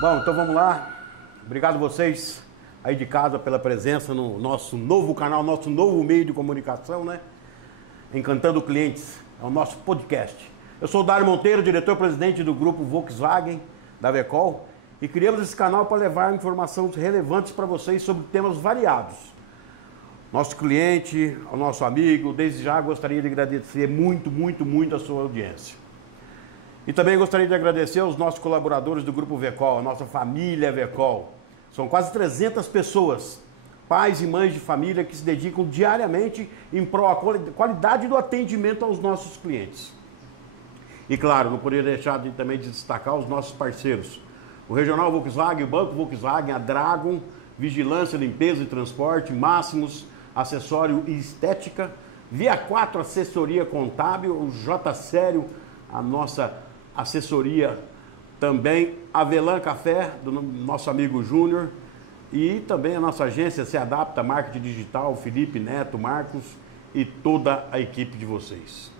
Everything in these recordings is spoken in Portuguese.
Bom, então vamos lá. Obrigado a vocês aí de casa pela presença no nosso novo canal, nosso novo meio de comunicação, né? Encantando Clientes, é o nosso podcast. Eu sou o Dário Monteiro, diretor-presidente do grupo Volkswagen da Vecol, e criamos esse canal para levar informações relevantes para vocês sobre temas variados. Nosso cliente, ao nosso amigo, desde já gostaria de agradecer muito a sua audiência. E também gostaria de agradecer aos nossos colaboradores do Grupo Vecol, a nossa família Vecol. São quase 300 pessoas, pais e mães de família que se dedicam diariamente em prol da qualidade do atendimento aos nossos clientes. E claro, não poderia deixar também de destacar os nossos parceiros. O Regional Volkswagen, o Banco Volkswagen, a Dragon, Vigilância, Limpeza e Transporte, Máximos, Acessório e Estética, Via 4 Assessoria Contábil, o J Sério, a nossa assessoria também, Avelã Café, do nosso amigo Júnior, e também a nossa agência Se Adapta, Marketing Digital, Felipe Neto, Marcos e toda a equipe de vocês.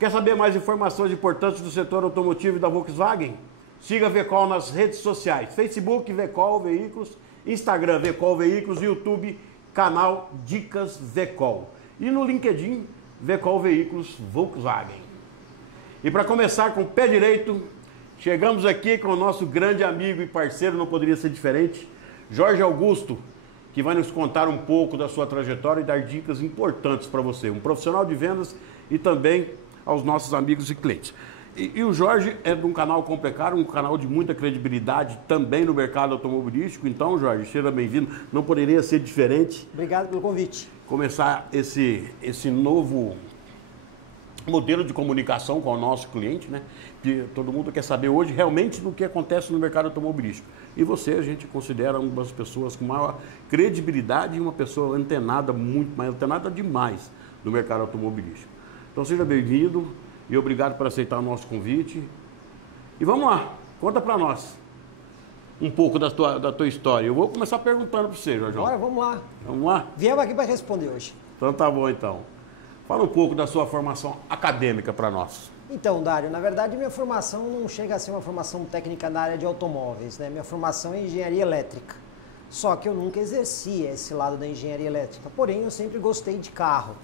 Quer saber mais informações importantes do setor automotivo e da Volkswagen? Siga a Vecol nas redes sociais, Facebook Vecol Veículos, Instagram Vecol Veículos, YouTube canal Dicas Vecol e no LinkedIn Vecol Veículos Volkswagen. E para começar com o pé direito, chegamos aqui com o nosso grande amigo e parceiro, não poderia ser diferente, Jorge Augusto, que vai nos contar um pouco da sua trajetória e dar dicas importantes para você, um profissional de vendas e também aos nossos amigos e clientes. E o Jorge é de um canal Complecar, um canal de muita credibilidade também no mercado automobilístico. Então, Jorge, seja bem-vindo. Não poderia ser diferente. Obrigado pelo convite. Começar esse novo modelo de comunicação com o nosso cliente, né? Que todo mundo quer saber hoje realmente do que acontece no mercado automobilístico. E você, a gente considera uma das pessoas com maior credibilidade e uma pessoa antenada, muito mais antenada demais no mercado automobilístico. Então, seja bem-vindo. E obrigado por aceitar o nosso convite. E vamos lá, conta para nós um pouco da tua história. Eu vou começar perguntando para você, Jorge. Bora, vamos lá. Vamos lá? Viemos aqui para responder hoje. Então tá bom, então. Fala um pouco da sua formação acadêmica para nós. Então, Dário, na verdade minha formação não chega a ser uma formação técnica na área de automóveis, né? Minha formação é em engenharia elétrica. Só que eu nunca exerci esse lado da engenharia elétrica. Porém, eu sempre gostei de carro.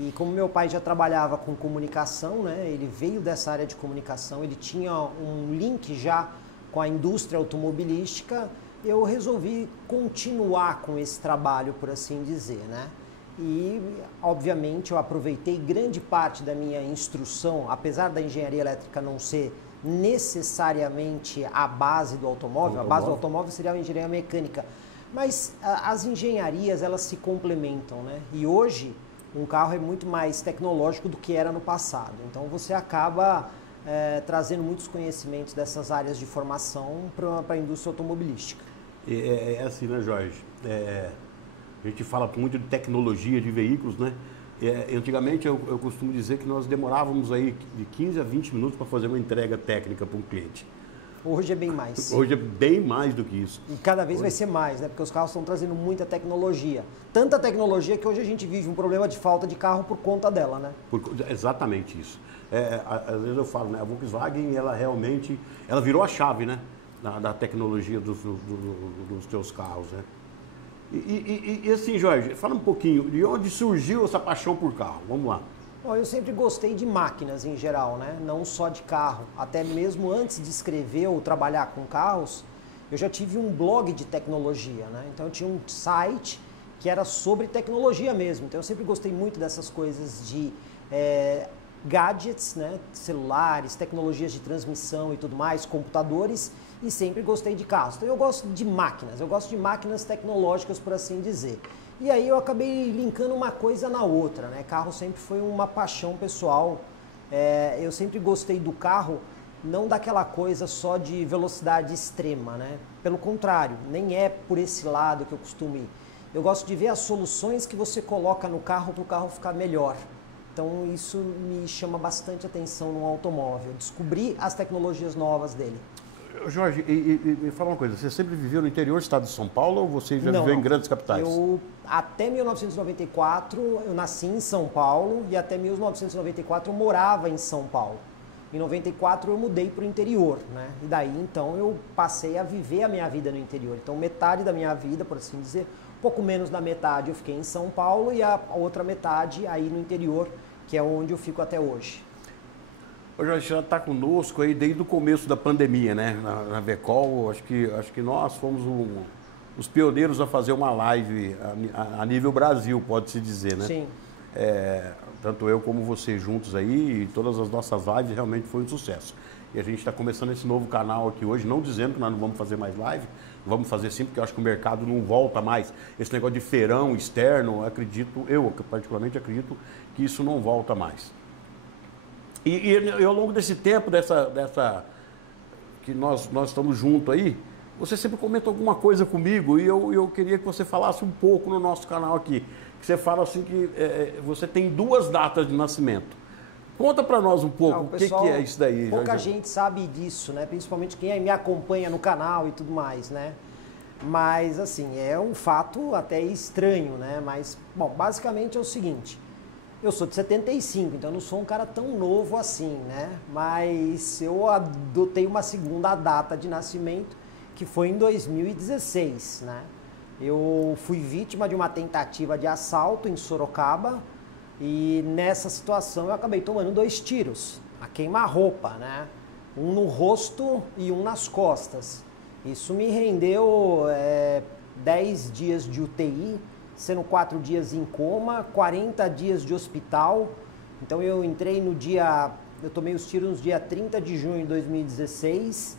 E como meu pai já trabalhava com comunicação, né, ele veio dessa área de comunicação, ele tinha um link já com a indústria automobilística, eu resolvi continuar com esse trabalho, por assim dizer, né? E, obviamente, eu aproveitei grande parte da minha instrução, apesar da engenharia elétrica não ser necessariamente a base do automóvel, a base do automóvel seria a engenharia mecânica, mas as engenharias, elas se complementam, né? E hoje um carro é muito mais tecnológico do que era no passado. Então você acaba trazendo muitos conhecimentos dessas áreas de formação para a indústria automobilística. É assim, né, Jorge? A gente fala muito de tecnologia de veículos, né? Antigamente eu costumo dizer que nós demorávamos aí de 15 a 20 minutos para fazer uma entrega técnica para um cliente. Hoje é bem mais. Hoje é bem mais do que isso. E cada vez vai ser mais, né? Porque os carros estão trazendo muita tecnologia. Tanta tecnologia que hoje a gente vive um problema de falta de carro por conta dela, né? Exatamente isso. Às vezes eu falo, né? A Volkswagen, ela realmente, ela virou a chave, né? Da tecnologia dos teus carros, né? E assim, Jorge, fala um pouquinho, de onde surgiu essa paixão por carro? Vamos lá. Bom, eu sempre gostei de máquinas em geral, né? Não só de carro. Até mesmo antes de escrever ou trabalhar com carros, eu já tive um blog de tecnologia, né? Então eu tinha um site que era sobre tecnologia mesmo. Então eu sempre gostei muito dessas coisas de gadgets, né? Celulares, tecnologias de transmissão e tudo mais, computadores, e sempre gostei de carros. Então eu gosto de máquinas tecnológicas, por assim dizer. E aí eu acabei linkando uma coisa na outra, né? Carro sempre foi uma paixão pessoal. Eu sempre gostei do carro, não daquela coisa só de velocidade extrema, né? Pelo contrário, nem é por esse lado que eu costumo ir. Eu gosto de ver as soluções que você coloca no carro para o carro ficar melhor. Então isso me chama bastante atenção no automóvel, descobrir as tecnologias novas dele. Jorge, me fala uma coisa, você sempre viveu no interior do estado de São Paulo ou você já viveu em grandes capitais? Até 1994 eu nasci em São Paulo e até 1994 eu morava em São Paulo. Em 94 eu mudei para o interior, né? E daí então eu passei a viver a minha vida no interior. Então metade da minha vida, por assim dizer, pouco menos da metade eu fiquei em São Paulo e a outra metade aí no interior, que é onde eu fico até hoje. O Jorge já está conosco aí desde o começo da pandemia, né? Na Vecol, acho que nós fomos os pioneiros a fazer uma live a nível Brasil, pode-se dizer, né? Sim. Tanto eu como você juntos aí, e todas as nossas lives realmente foi um sucesso. E a gente está começando esse novo canal aqui hoje, não dizendo que nós não vamos fazer mais live, vamos fazer sim, porque eu acho que o mercado não volta mais. Esse negócio de feirão externo, eu particularmente acredito que isso não volta mais. E ao longo desse tempo, que nós estamos juntos aí, você sempre comenta alguma coisa comigo e eu queria que você falasse um pouco no nosso canal aqui. Que você fala assim que você tem 2 datas de nascimento. Conta para nós um pouco o que é isso daí. Pouca gente sabe disso, né? Principalmente quem me acompanha no canal e tudo mais, né? Mas assim, é um fato até estranho, né? Mas, bom, basicamente é o seguinte, eu sou de 75, então eu não sou um cara tão novo assim, né? Mas eu adotei uma segunda data de nascimento, que foi em 2016, né? Eu fui vítima de uma tentativa de assalto em Sorocaba e nessa situação eu acabei tomando 2 tiros, a queima-roupa, né? Um no rosto e um nas costas. Isso me rendeu 10 dias de UTI, sendo 4 dias em coma, 40 dias de hospital. Então eu entrei eu tomei os tiros no dia 30 de junho de 2016,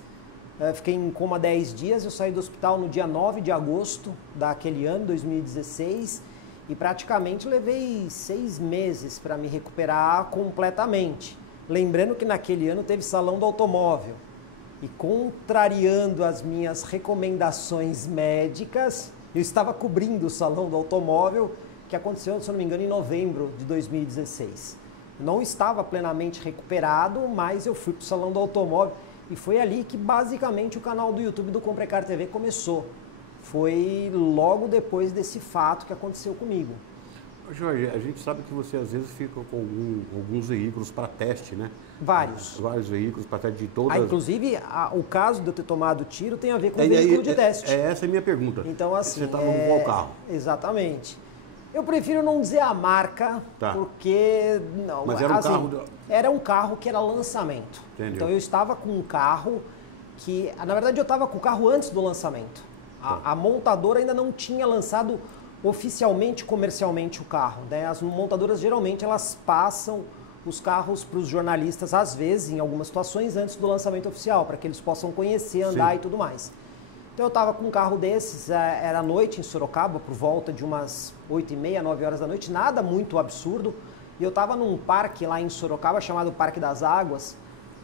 fiquei em coma 10 dias, eu saí do hospital no dia 9 de agosto daquele ano, 2016, e praticamente levei 6 meses para me recuperar completamente. Lembrando que naquele ano teve Salão do Automóvel, e contrariando as minhas recomendações médicas, eu estava cobrindo o Salão do Automóvel, que aconteceu, se eu não me engano, em novembro de 2016. Não estava plenamente recuperado, mas eu fui para o Salão do Automóvel e foi ali que basicamente o canal do YouTube do Comprecar TV começou. Foi logo depois desse fato que aconteceu comigo. Jorge, a gente sabe que você às vezes fica com alguns veículos para teste, né? Vários. Vários veículos para teste de todas. Inclusive, o caso de eu ter tomado tiro tem a ver com o veículo de teste. Essa é a minha pergunta. Então, assim, você estava com qual carro? Exatamente. Eu prefiro não dizer a marca, porque... Não, mas era um carro... Era um carro que era lançamento. Entendeu. Então, eu estava com um carro que... Na verdade, eu estava com o carro antes do lançamento. A montadora ainda não tinha lançado oficialmente, comercialmente o carro, né? As montadoras geralmente elas passam os carros para os jornalistas às vezes, em algumas situações, antes do lançamento oficial, para que eles possam conhecer, andar e tudo mais. Então eu estava com um carro desses, era noite em Sorocaba, por volta de umas 8h30, 9 horas da noite, nada muito absurdo, e eu estava num parque lá em Sorocaba chamado Parque das Águas,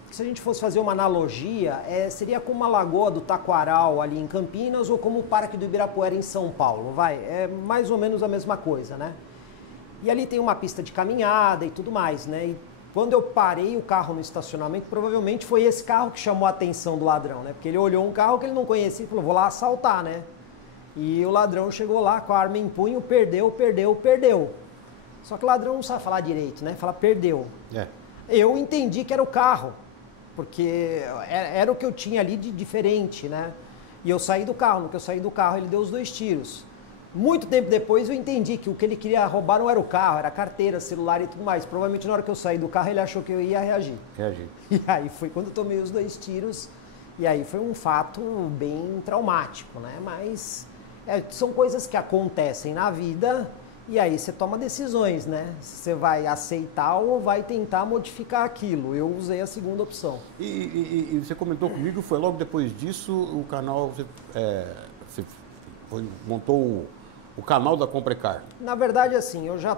que se a gente fosse fazer uma analogia, seria como a Lagoa do Taquaral ali em Campinas ou como o Parque do Ibirapuera em São Paulo, é mais ou menos a mesma coisa, né? E ali tem uma pista de caminhada e tudo mais, né? E quando eu parei o carro no estacionamento, provavelmente foi esse carro que chamou a atenção do ladrão, né? Porque ele olhou um carro que ele não conhecia e falou, vou lá assaltar, né? E o ladrão chegou lá com a arma em punho, perdeu. Só que o ladrão não sabe falar direito, né? Fala, perdeu. Eu entendi que era o carro, porque era o que eu tinha ali de diferente, né? E eu saí do carro, no que eu saí do carro ele deu os 2 tiros. Muito tempo depois eu entendi que o que ele queria roubar não era o carro, era a carteira, celular e tudo mais. Provavelmente na hora que eu saí do carro ele achou que eu ia reagir. E aí foi quando eu tomei os 2 tiros, e aí foi um fato bem traumático, né? Mas são coisas que acontecem na vida e aí você toma decisões, né? Você vai aceitar ou vai tentar modificar aquilo. Eu usei a segunda opção. E você comentou comigo, foi logo depois disso o canal, você montou o canal da Comprecar. Na verdade, assim, eu já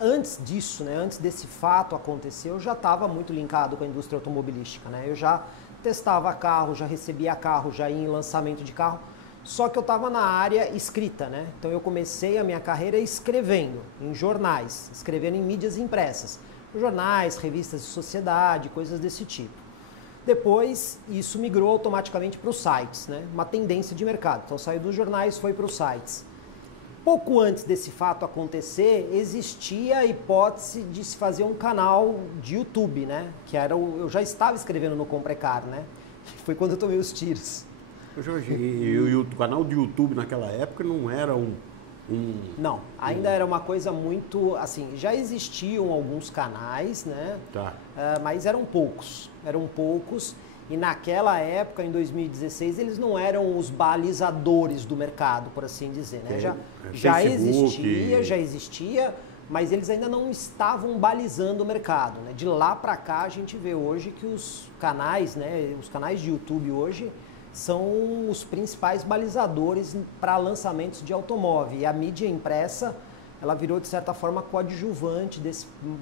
antes disso, né, antes desse fato acontecer, eu já estava muito linkado com a indústria automobilística, né? Eu já testava carro, já recebia carro, já ia em lançamento de carro, só que eu estava na área escrita, né? Então eu comecei a minha carreira escrevendo em jornais, escrevendo em mídias impressas, jornais, revistas de sociedade, coisas desse tipo. Depois, isso migrou automaticamente para os sites, né? Uma tendência de mercado. Então, saiu dos jornais, foi para os sites. pouco antes desse fato acontecer, existia a hipótese de se fazer um canal de YouTube, né? Que era eu já estava escrevendo no Comprecar, né? Foi quando eu tomei os tiros. Jorge, e o canal de YouTube naquela época não era Não, ainda era uma coisa muito, assim, já existiam alguns canais, né? Tá. Mas eram poucos, e naquela época, em 2016, eles não eram os balizadores do mercado, por assim dizer, né? Já existia, mas eles ainda não estavam balizando o mercado, né? De lá para cá, a gente vê hoje que os canais, né? Os canais de YouTube hoje são os principais balizadores para lançamentos de automóvel. E a mídia impressa, ela virou, de certa forma, coadjuvante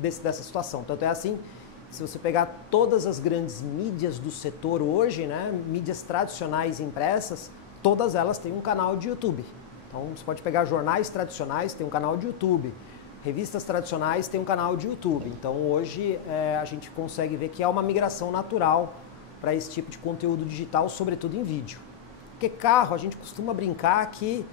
dessa situação. Tanto é assim, se você pegar todas as grandes mídias do setor hoje, né, mídias tradicionais impressas, todas elas têm um canal de YouTube. Então, você pode pegar jornais tradicionais, tem um canal de YouTube. Revistas tradicionais têm um canal de YouTube. Então, hoje, a gente consegue ver que há uma migração natural para esse tipo de conteúdo digital, sobretudo em vídeo. Porque carro, a gente costuma brincar que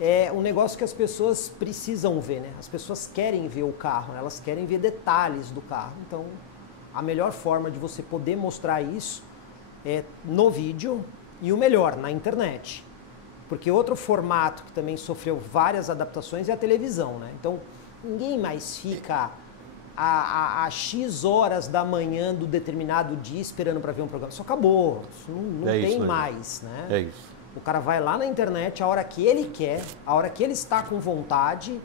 é um negócio que as pessoas precisam ver, né? As pessoas querem ver o carro, né? Elas querem ver detalhes do carro. Então, a melhor forma de você poder mostrar isso é no vídeo e o melhor, na internet. Porque outro formato que também sofreu várias adaptações é a televisão, né? Então, ninguém mais fica a X horas da manhã do determinado dia esperando para ver um programa. Isso acabou, isso não tem isso, mais, né? É isso. O cara vai lá na internet a hora que ele quer, a hora que ele está com vontade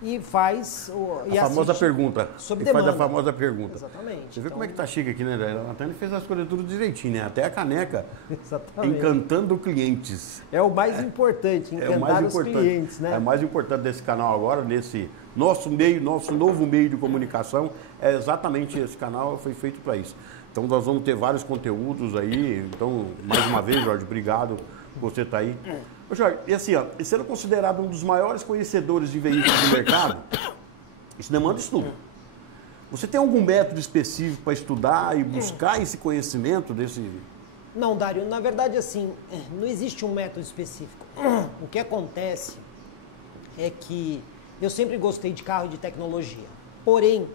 e faz... A famosa pergunta. Sob demanda. demanda. Faz a famosa pergunta. Exatamente. Você vê como é que tá chique aqui, né? A Antônia fez as coisas tudo direitinho, né? Até a caneca. Exatamente. Encantando clientes. É o mais importante, encantar os clientes, né? É o mais importante desse canal agora, nesse nosso novo meio de comunicação, é exatamente esse canal, foi feito para isso. Então nós vamos ter vários conteúdos aí. Então, mais uma vez, Jorge, obrigado por você estar aí. Ô, Jorge, e assim, ó, sendo considerado um dos maiores conhecedores de veículos do mercado, isso demanda estudo. Você tem algum método específico para estudar e buscar esse conhecimento desse... Não, Dário, na verdade, assim, não existe um método específico. O que acontece é que eu sempre gostei de carro e de tecnologia. Porém,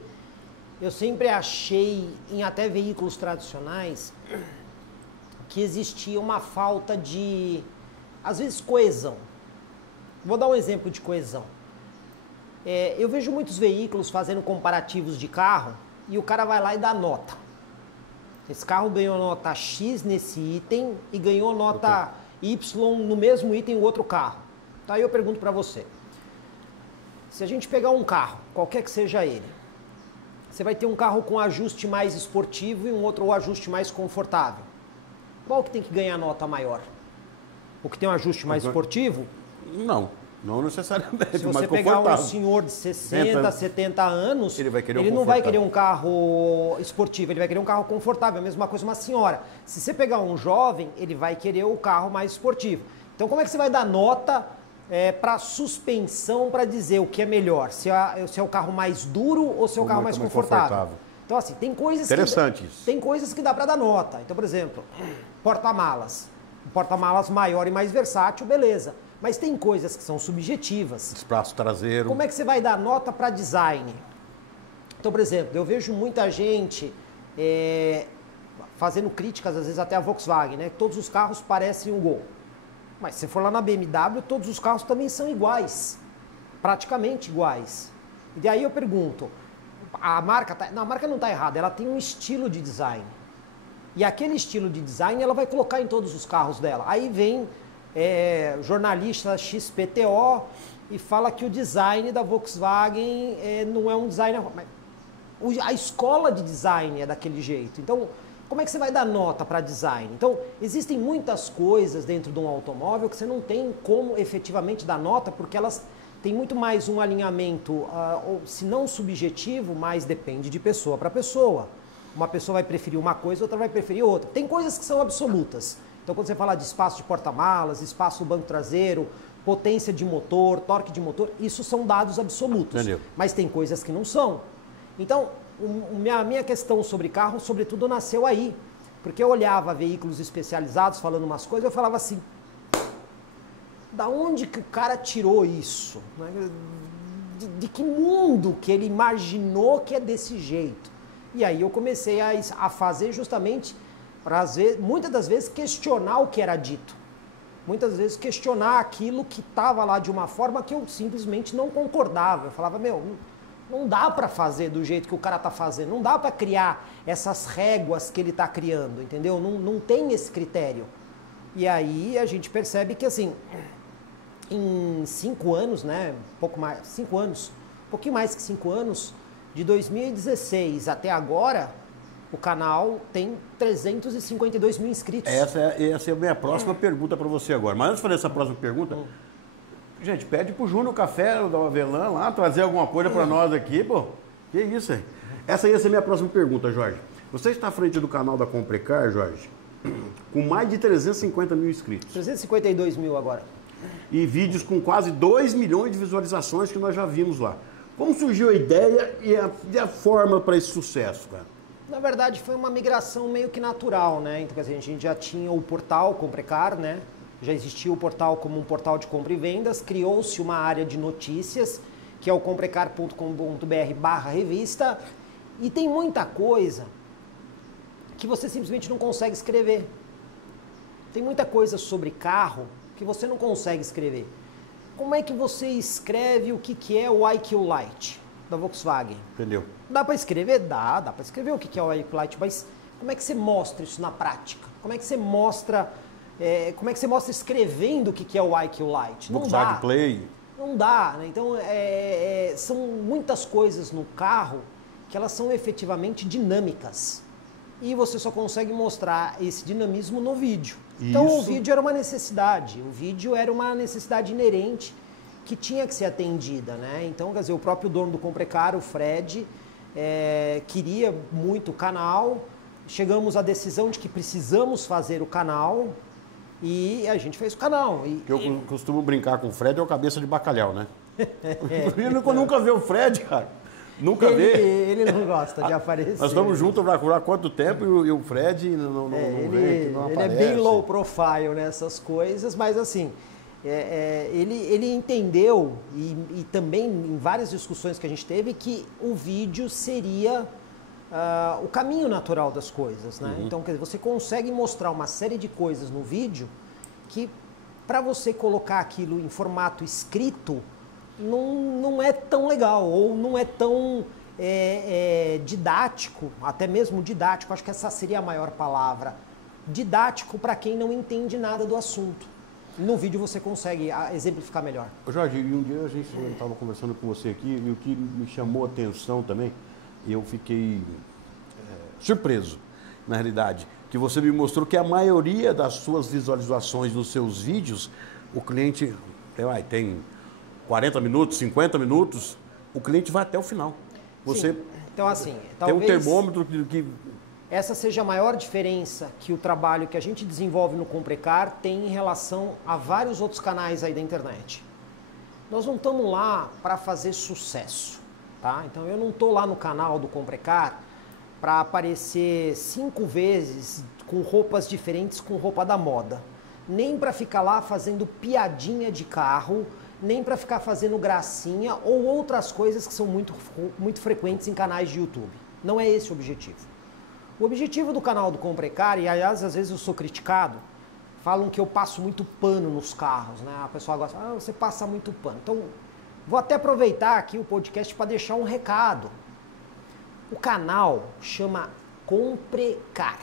eu sempre achei, em até veículos tradicionais, que existia uma falta de, às vezes, coesão. Vou dar um exemplo de coesão. Eu vejo muitos veículos fazendo comparativos de carro e o cara vai lá e dá nota. Esse carro ganhou nota X nesse item e ganhou nota Y no mesmo item o outro carro. Então aí eu pergunto para você. Se a gente pegar um carro, qualquer que seja ele, você vai ter um carro com ajuste mais esportivo e um outro ajuste mais confortável. Qual que tem que ganhar nota maior? O que tem um ajuste mais esportivo? Não necessariamente. Se você pegar um senhor de 60, 70 anos, ele não vai querer um carro esportivo, ele vai querer um carro confortável. A mesma coisa uma senhora. Se você pegar um jovem, ele vai querer o carro mais esportivo. Então como é que você vai dar nota para suspensão para dizer o que é melhor? Se é o carro mais duro ou se é o carro mais confortável? Então assim, tem coisas tem coisas que dá para dar nota. Então, por exemplo, porta-malas. Um porta-malas maior e mais versátil, beleza. Mas tem coisas que são subjetivas. Espaço traseiro. Como é que você vai dar nota para design? Então, por exemplo, eu vejo muita gente fazendo críticas, às vezes até a Volkswagen, né? Todos os carros parecem um Gol. Mas se você for lá na BMW, todos os carros também são iguais. Praticamente iguais. E daí eu pergunto, a marca não está errada, ela tem um estilo de design. E aquele estilo de design ela vai colocar em todos os carros dela. Aí vem jornalista XPTO e fala que o design da Volkswagen não é um design... A escola de design é daquele jeito. Então, como é que você vai dar nota para design? Então, existem muitas coisas dentro de um automóvel que você não tem como efetivamente dar nota, porque elas têm muito mais um alinhamento, se não subjetivo, mas depende de pessoa para pessoa. Uma pessoa vai preferir uma coisa, outra vai preferir outra. Tem coisas que são absolutas. Então, quando você fala de espaço de porta-malas, espaço no banco traseiro, potência de motor, torque de motor, isso são dados absolutos. Entendeu? Mas tem coisas que não são. Então, a minha questão sobre carro, sobretudo, nasceu aí. Porque eu olhava veículos especializados falando umas coisas, eu falava assim, da onde que o cara tirou isso? Né? De que mundo que ele imaginou que é desse jeito? E aí eu comecei a fazer justamente para, muitas das vezes, questionar o que era dito. Muitas vezes questionar aquilo que estava lá de uma forma que eu simplesmente não concordava. Eu falava, meu, não dá para fazer do jeito que o cara está fazendo, não dá para criar essas réguas que ele está criando, entendeu? Não tem esse critério. E aí a gente percebe que, assim, em 5 anos, né, um pouquinho mais que 5 anos, de 2016 até agora, o canal tem 352 mil inscritos. Essa é a minha próxima pergunta para você agora. Mas antes de fazer essa próxima pergunta, gente, pede pro Júnior Café da Avelã lá, trazer alguma coisa para nós aqui, pô. Que isso aí? Essa ia ser a minha próxima pergunta, Jorge. Você está à frente do canal da Comprecar, Jorge, com mais de 350 mil inscritos. 352 mil agora. E vídeos com quase 2 milhões de visualizações que nós já vimos lá. Como surgiu a ideia e a forma para esse sucesso, cara? Na verdade, foi uma migração meio que natural, né? Então, a gente já tinha o portal Comprecar, né? Já existia o portal como um portal de compra e vendas, criou-se uma área de notícias, que é o comprecar.com.br/revista, e tem muita coisa que você simplesmente não consegue escrever. Tem muita coisa sobre carro que você não consegue escrever. Como é que você escreve o que é o IQ Lite da Volkswagen? Entendeu? Dá para escrever? Dá para escrever o que é o IQ Lite, mas como é que você mostra isso na prática? Como é que você mostra escrevendo o que é o IQ Lite? Não Volkswagen dá. Play. Não dá, né? Então são muitas coisas no carro que elas são efetivamente dinâmicas. E você só consegue mostrar esse dinamismo no vídeo. Então o vídeo era uma necessidade, inerente que tinha que ser atendida, né? Então, quer dizer, o próprio dono do Comprecar, o Fred, queria muito o canal, chegamos à decisão de que precisamos fazer o canal e a gente fez o canal. Eu costumo brincar com o Fred, é o cabeça de bacalhau, né? Ele nunca vê o Fred, cara. Nunca vê. Ele não gosta de aparecer. Nós estamos juntos há quanto tempo e o Fred não vem, não aparece. Ele é bem low profile nessas coisas, mas assim, ele entendeu e também em várias discussões que a gente teve que o vídeo seria o caminho natural das coisas, né? Uhum. Então, quer dizer, você consegue mostrar uma série de coisas no vídeo que para você colocar aquilo em formato escrito não é tão legal, ou não é tão didático, até mesmo didático, acho que essa seria a maior palavra, didático para quem não entende nada do assunto. No vídeo você consegue exemplificar melhor. Jorge, um dia a gente estava conversando com você aqui e o que me chamou a atenção também, eu fiquei surpreso, na realidade, que você me mostrou que a maioria das suas visualizações nos seus vídeos, o cliente tem 40 minutos, 50 minutos, o cliente vai até o final. Você então, assim, tem um termômetro que... Essa seja a maior diferença que o trabalho que a gente desenvolve no Comprecar tem em relação a vários outros canais aí da internet. Nós não estamos lá para fazer sucesso, tá? Então eu não estou lá no canal do Comprecar para aparecer 5 vezes com roupas diferentes com roupa da moda. Nem para ficar lá fazendo piadinha de carro, nem para ficar fazendo gracinha ou outras coisas que são muito frequentes em canais de YouTube. Não é esse o objetivo. O objetivo do canal do Comprecar, e aliás, às vezes eu sou criticado, falam que eu passo muito pano nos carros, né? A pessoa gosta, você passa muito pano. Então, vou até aproveitar aqui o podcast para deixar um recado. O canal chama Comprecar.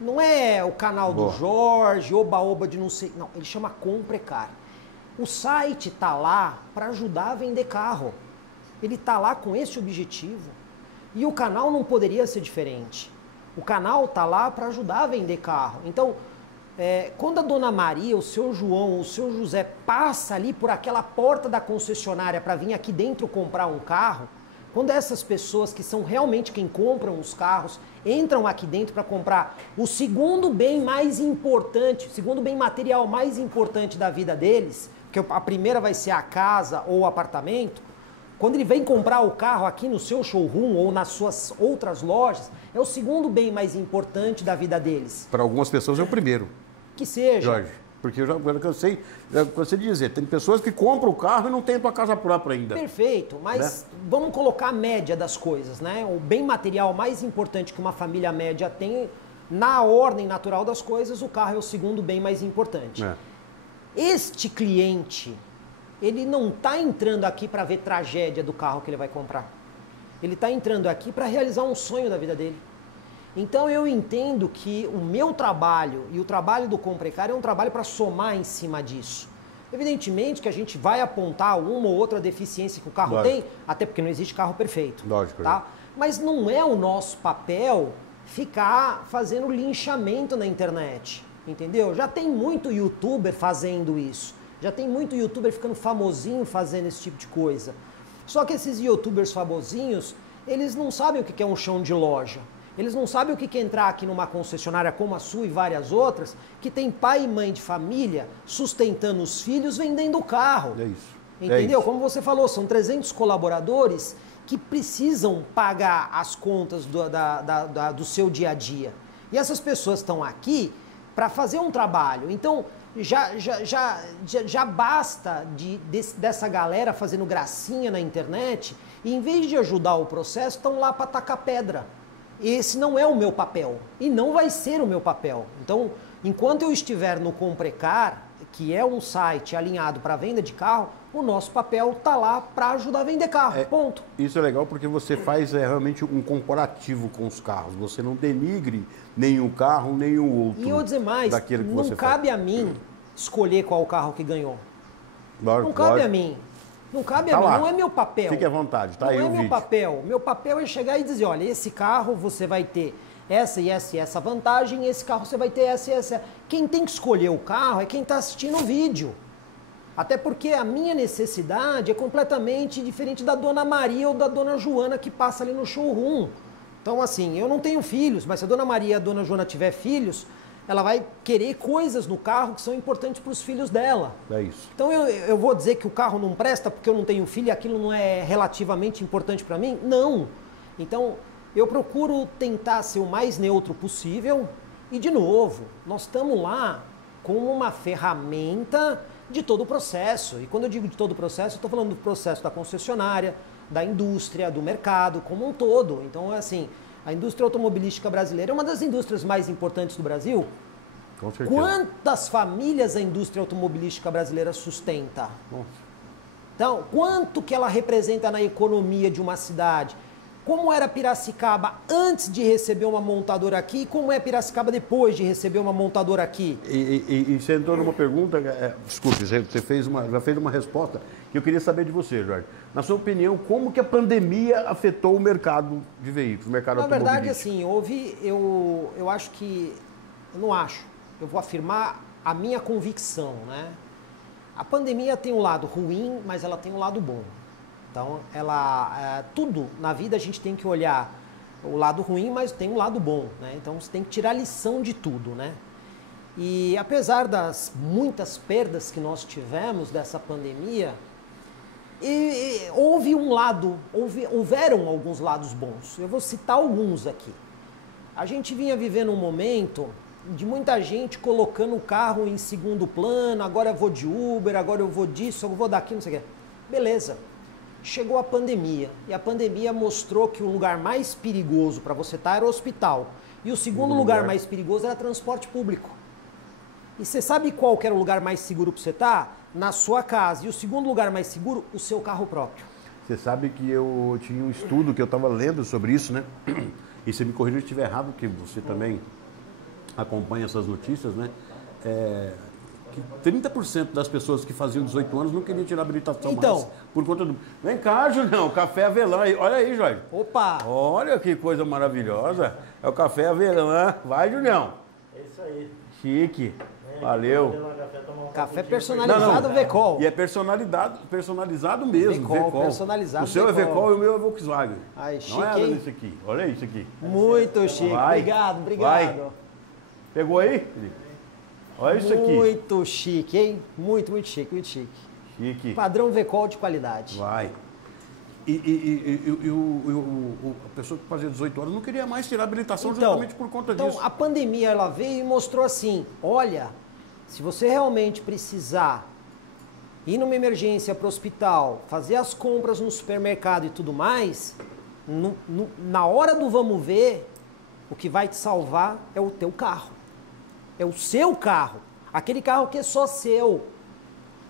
Não é o canal do Jorge, oba-oba de não sei... Não, ele chama Comprecar. O site está lá para ajudar a vender carro. Ele está lá com esse objetivo. E o canal não poderia ser diferente. O canal está lá para ajudar a vender carro. Então, quando a dona Maria, o seu João, o seu José passa ali por aquela porta da concessionária para vir aqui dentro comprar um carro, quando essas pessoas que são realmente quem compram os carros, entram aqui dentro para comprar o segundo bem mais importante, o segundo bem material mais importante da vida deles, porque a primeira vai ser a casa ou o apartamento, quando ele vem comprar o carro aqui no seu showroom ou nas suas outras lojas, é o segundo bem mais importante da vida deles. Para algumas pessoas é o primeiro. Que seja. Jorge. Porque eu já cansei de dizer, tem pessoas que compram o carro e não têm a tua casa própria ainda. Perfeito, mas vamos colocar a média das coisas, né? O bem material mais importante que uma família média tem, na ordem natural das coisas, o carro é o segundo bem mais importante. Este cliente, ele não está entrando aqui para ver tragédia do carro que ele vai comprar. Ele está entrando aqui para realizar um sonho da vida dele. Então eu entendo que o meu trabalho e o trabalho do Comprecário é um trabalho para somar em cima disso. Evidentemente que a gente vai apontar uma ou outra deficiência que o carro tem, até porque não existe carro perfeito. Lógico. Tá? Mas não é o nosso papel ficar fazendo linchamento na internet, entendeu? Já tem muito youtuber fazendo isso. Já tem muito youtuber ficando famosinho fazendo esse tipo de coisa. Só que esses youtubers famosinhos, eles não sabem o que é um chão de loja. Eles não sabem o que é entrar aqui numa concessionária como a sua e várias outras, que tem pai e mãe de família sustentando os filhos vendendo o carro. É isso. Entendeu? É isso. Como você falou, são 300 colaboradores que precisam pagar as contas do seu dia a dia. E essas pessoas estão aqui para fazer um trabalho. Então, já basta dessa galera fazendo gracinha na internet e, em vez de ajudar o processo, estão lá para tacar pedra. Esse não é o meu papel e não vai ser o meu papel. Então, enquanto eu estiver no Comprecar, que é um site alinhado para venda de carro, o nosso papel está lá para ajudar a vender carro, ponto. Isso é legal porque você faz realmente um comparativo com os carros. Você não denigre nenhum carro, nenhum outro. E eu dizer mais, não cabe a mim escolher qual carro que ganhou. Não cabe a mim. Não cabe a mim, não é meu papel. Fique à vontade, tá aí o vídeo. Não é meu papel. Meu papel é chegar e dizer, olha, esse carro você vai ter essa e essa e essa vantagem, esse carro você vai ter essa e essa. Quem tem que escolher o carro é quem está assistindo o vídeo. Até porque a minha necessidade é completamente diferente da Dona Maria ou da Dona Joana que passa ali no showroom. Então, assim, eu não tenho filhos, mas se a Dona Maria e a Dona Joana tiver filhos, ela vai querer coisas no carro que são importantes para os filhos dela. É isso. Então eu vou dizer que o carro não presta porque eu não tenho filho e aquilo não é relativamente importante para mim? Não. Então eu procuro tentar ser o mais neutro possível e, de novo, nós estamos lá com uma ferramenta de todo o processo. E quando eu digo de todo o processo, eu estou falando do processo da concessionária, da indústria, do mercado como um todo. Então, é assim, a indústria automobilística brasileira é uma das indústrias mais importantes do Brasil. Com certeza. Quantas famílias a indústria automobilística brasileira sustenta? Nossa. Então, quanto que ela representa na economia de uma cidade? Como era Piracicaba antes de receber uma montadora aqui e como é Piracicaba depois de receber uma montadora aqui? E você entrou numa pergunta, desculpe, você já fez uma resposta que eu queria saber de você, Jorge. Na sua opinião, como que a pandemia afetou o mercado de veículos, o mercado automobilístico? Na verdade, assim, eu acho que, eu não acho, eu vou afirmar a minha convicção, né? A pandemia tem um lado ruim, mas ela tem um lado bom. Então, tudo na vida a gente tem que olhar o lado ruim, mas tem um lado bom, né? Então, você tem que tirar lição de tudo, né? E apesar das muitas perdas que nós tivemos dessa pandemia, houveram alguns lados bons. Eu vou citar alguns aqui. A gente vinha vivendo um momento de muita gente colocando o carro em segundo plano, agora eu vou de Uber, agora eu vou disso, eu vou daqui, não sei o quê. Beleza. Chegou a pandemia, e a pandemia mostrou que o lugar mais perigoso para você estar era o hospital. E o segundo lugar mais perigoso era transporte público. E você sabe qual que era o lugar mais seguro para você estar? Na sua casa. E o segundo lugar mais seguro, o seu carro próprio. Você sabe que eu tinha um estudo que eu estava lendo sobre isso, né? E você me corrija se estiver errado, que você também acompanha essas notícias, né? Que 30% das pessoas que faziam 18 anos não queriam tirar habilitação mais. Por conta do... Vem cá, Julião, café avelã. Olha aí, Jorge. Opa! Olha que coisa maravilhosa. É o café avelã. Vai, Julião. É isso aí. Chique. Valeu. Café personalizado Vecol. E é personalizado mesmo. Vecol. Personalizado. O seu é Vecol e o meu é Volkswagen. Ai, chique, não é isso aqui. Olha isso aqui. Muito chique. Vai. Obrigado. Vai. Pegou aí, Felipe? Olha isso aqui. Muito chique, hein? Muito chique, muito chique. Chique. Padrão Vecol de qualidade. Vai. A pessoa que fazia 18 anos não queria mais tirar habilitação justamente por conta disso. Então, a pandemia ela veio e mostrou assim, olha, Se você realmente precisar ir numa emergência para o hospital, fazer as compras no supermercado e tudo mais, na hora do vamos ver, o que vai te salvar é o teu carro. É o seu carro. Aquele carro que é só seu.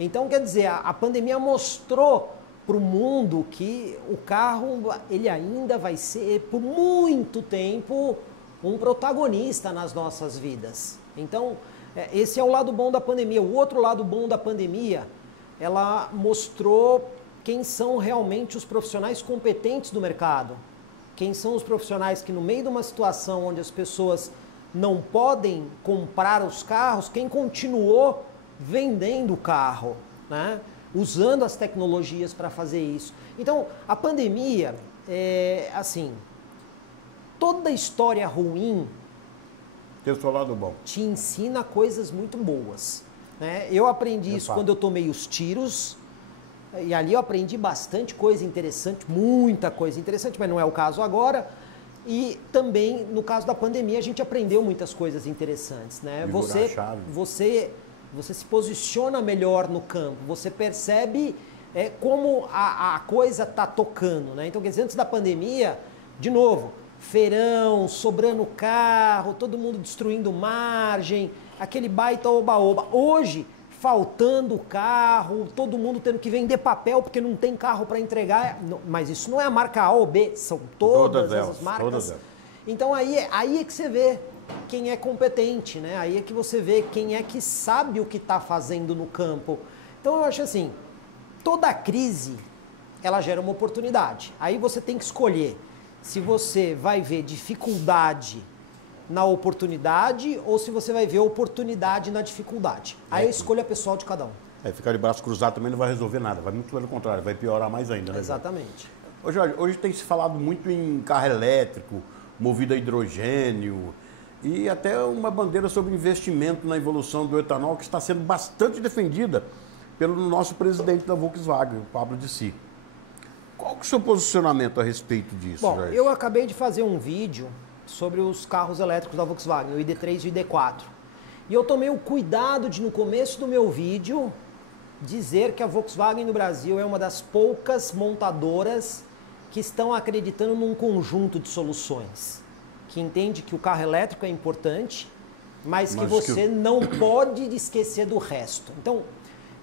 Então, quer dizer, a pandemia mostrou para o mundo que o carro, ele ainda vai ser, por muito tempo, um protagonista nas nossas vidas. Então, esse é o lado bom da pandemia. O outro lado bom da pandemia, ela mostrou quem são realmente os profissionais competentes do mercado. Quem são os profissionais que, no meio de uma situação onde as pessoas não podem comprar os carros, quem continuou vendendo o carro, né? Usando as tecnologias para fazer isso. Então, a pandemia, assim, toda história ruim tem o seu lado bom. Te ensina coisas muito boas, né? Eu aprendi isso quando eu tomei os tiros, e ali eu aprendi bastante coisa interessante, muita coisa interessante, mas não é o caso agora. E também, no caso da pandemia, a gente aprendeu muitas coisas interessantes, né? Você se posiciona melhor no campo, você percebe como a coisa está tocando, né? Então, quer dizer, antes da pandemia, de novo, feirão, sobrando carro, todo mundo destruindo margem, aquele baita oba-oba. Hoje, faltando carro, todo mundo tendo que vender papel porque não tem carro para entregar. Mas isso não é a marca A ou B, são todas essas marcas. Todas elas. Então aí é que você vê quem é competente, né? Aí é que você vê quem é que sabe o que está fazendo no campo. Então eu acho assim, toda crise, ela gera uma oportunidade. Aí você tem que escolher se você vai ver dificuldade na oportunidade ou se você vai ver oportunidade na dificuldade. Aí a escolha pessoal de cada um. Ficar de braço cruzado também não vai resolver nada, vai muito pelo contrário, vai piorar mais ainda, né? Exatamente. Ô Jorge, hoje tem se falado muito em carro elétrico, movido a hidrogênio, e até uma bandeira sobre investimento na evolução do etanol que está sendo bastante defendida pelo nosso presidente da Volkswagen, o Pablo Dissi. Qual que é o seu posicionamento a respeito disso, Bom, Jorge? eu acabei de fazer um vídeo sobre os carros elétricos da Volkswagen, o ID3 e o ID4. E eu tomei o cuidado de, no começo do meu vídeo, dizer que a Volkswagen no Brasil é uma das poucas montadoras que estão acreditando num conjunto de soluções. Que entende que o carro elétrico é importante, mas que você não pode esquecer do resto. Então,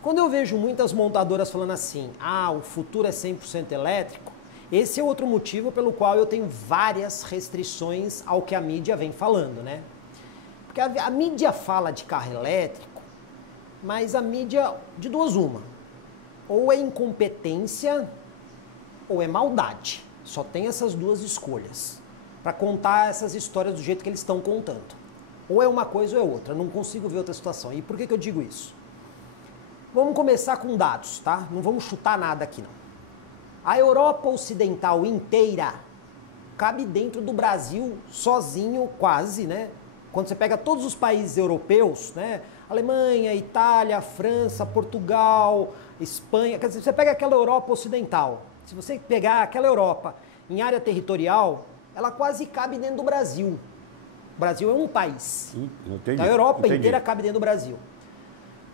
quando eu vejo muitas montadoras falando assim, o futuro é 100% elétrico, esse é outro motivo pelo qual eu tenho várias restrições ao que a mídia vem falando, né? Porque a mídia fala de carro elétrico, mas a mídia, de duas uma, ou é incompetência ou é maldade. Só tem essas duas escolhas para contar essas histórias do jeito que eles estão contando. Ou é uma coisa ou é outra, não consigo ver outra situação. E por que eu digo isso? Vamos começar com dados, tá? Não vamos chutar nada aqui, não. A Europa Ocidental inteira cabe dentro do Brasil sozinho, quase, né? Quando você pega todos os países europeus, né? Alemanha, Itália, França, Portugal, Espanha, quer dizer, você pega aquela Europa Ocidental. Se você pegar aquela Europa em área territorial, ela quase cabe dentro do Brasil. O Brasil é um país. Entendi, a Europa inteira cabe dentro do Brasil.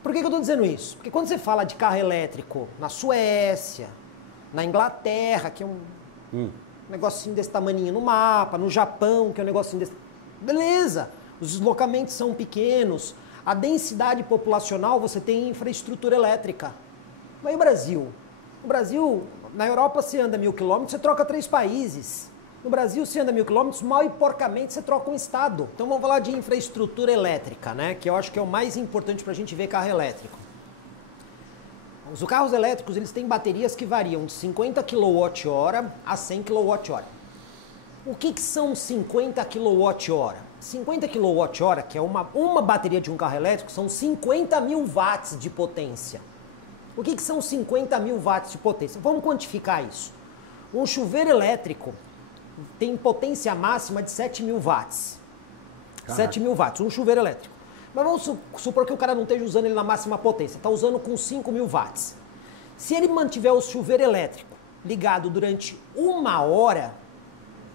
Por que eu estou dizendo isso? Porque quando você fala de carro elétrico na Suécia, na Inglaterra, que é um negocinho desse tamaninho no mapa, no Japão, que é um negocinho desse... Beleza, os deslocamentos são pequenos, a densidade populacional, você tem infraestrutura elétrica. Mas e o Brasil? O Brasil, na Europa você anda 1000 quilômetros, você troca 3 países. No Brasil, você anda 1000 quilômetros, mal e porcamente você troca um estado. Então vamos falar de infraestrutura elétrica, né? Que eu acho que é o mais importante para a gente ver carro elétrico. Os carros elétricos, eles têm baterias que variam de 50 kWh a 100 kWh. O que são 50 kWh? 50 kWh, que é uma bateria de um carro elétrico, são 50 mil watts de potência. O que são 50 mil watts de potência? Vamos quantificar isso. Um chuveiro elétrico tem potência máxima de 7 mil watts. Caraca. 7 mil watts, um chuveiro elétrico. Mas vamos supor que o cara não esteja usando ele na máxima potência, está usando com 5 mil watts. Se ele mantiver o chuveiro elétrico ligado durante 1 hora,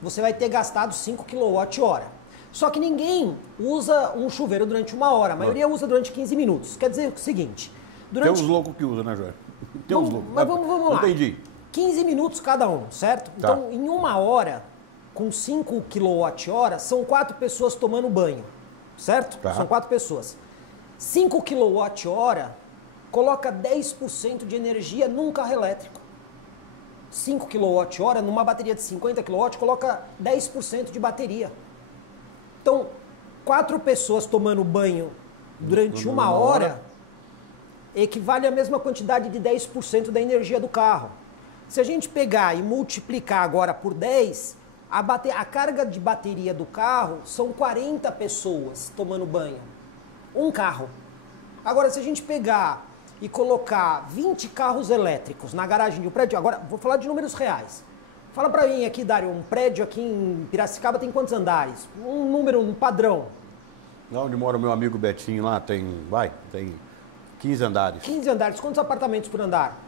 você vai ter gastado 5 kWh. Só que ninguém usa um chuveiro durante 1 hora, a maioria usa durante 15 minutos. Quer dizer o seguinte... Tem uns loucos que usam, né, Joel? Tem uns loucos. Mas vamos lá. Entendi. 15 minutos cada um, certo? Tá. Então, em 1 hora, com 5 kWh, são 4 pessoas tomando banho, certo? Tá. São 4 pessoas. 5 kWh coloca 10% de energia num carro elétrico. 5 kWh, numa bateria de 50 kW, coloca 10% de bateria. Então, 4 pessoas tomando banho durante 1 hora equivale à mesma quantidade de 10% da energia do carro. Se a gente pegar e multiplicar agora por 10, a carga de bateria do carro são 40 pessoas tomando banho. Um carro. Agora, se a gente pegar e colocar 20 carros elétricos na garagem de um prédio, agora vou falar de números reais. Fala pra mim aqui, Dário, um prédio aqui em Piracicaba tem quantos andares? Um número, um padrão. Lá onde mora o meu amigo Betinho, lá tem 15 andares. 15 andares. Quantos apartamentos por andar?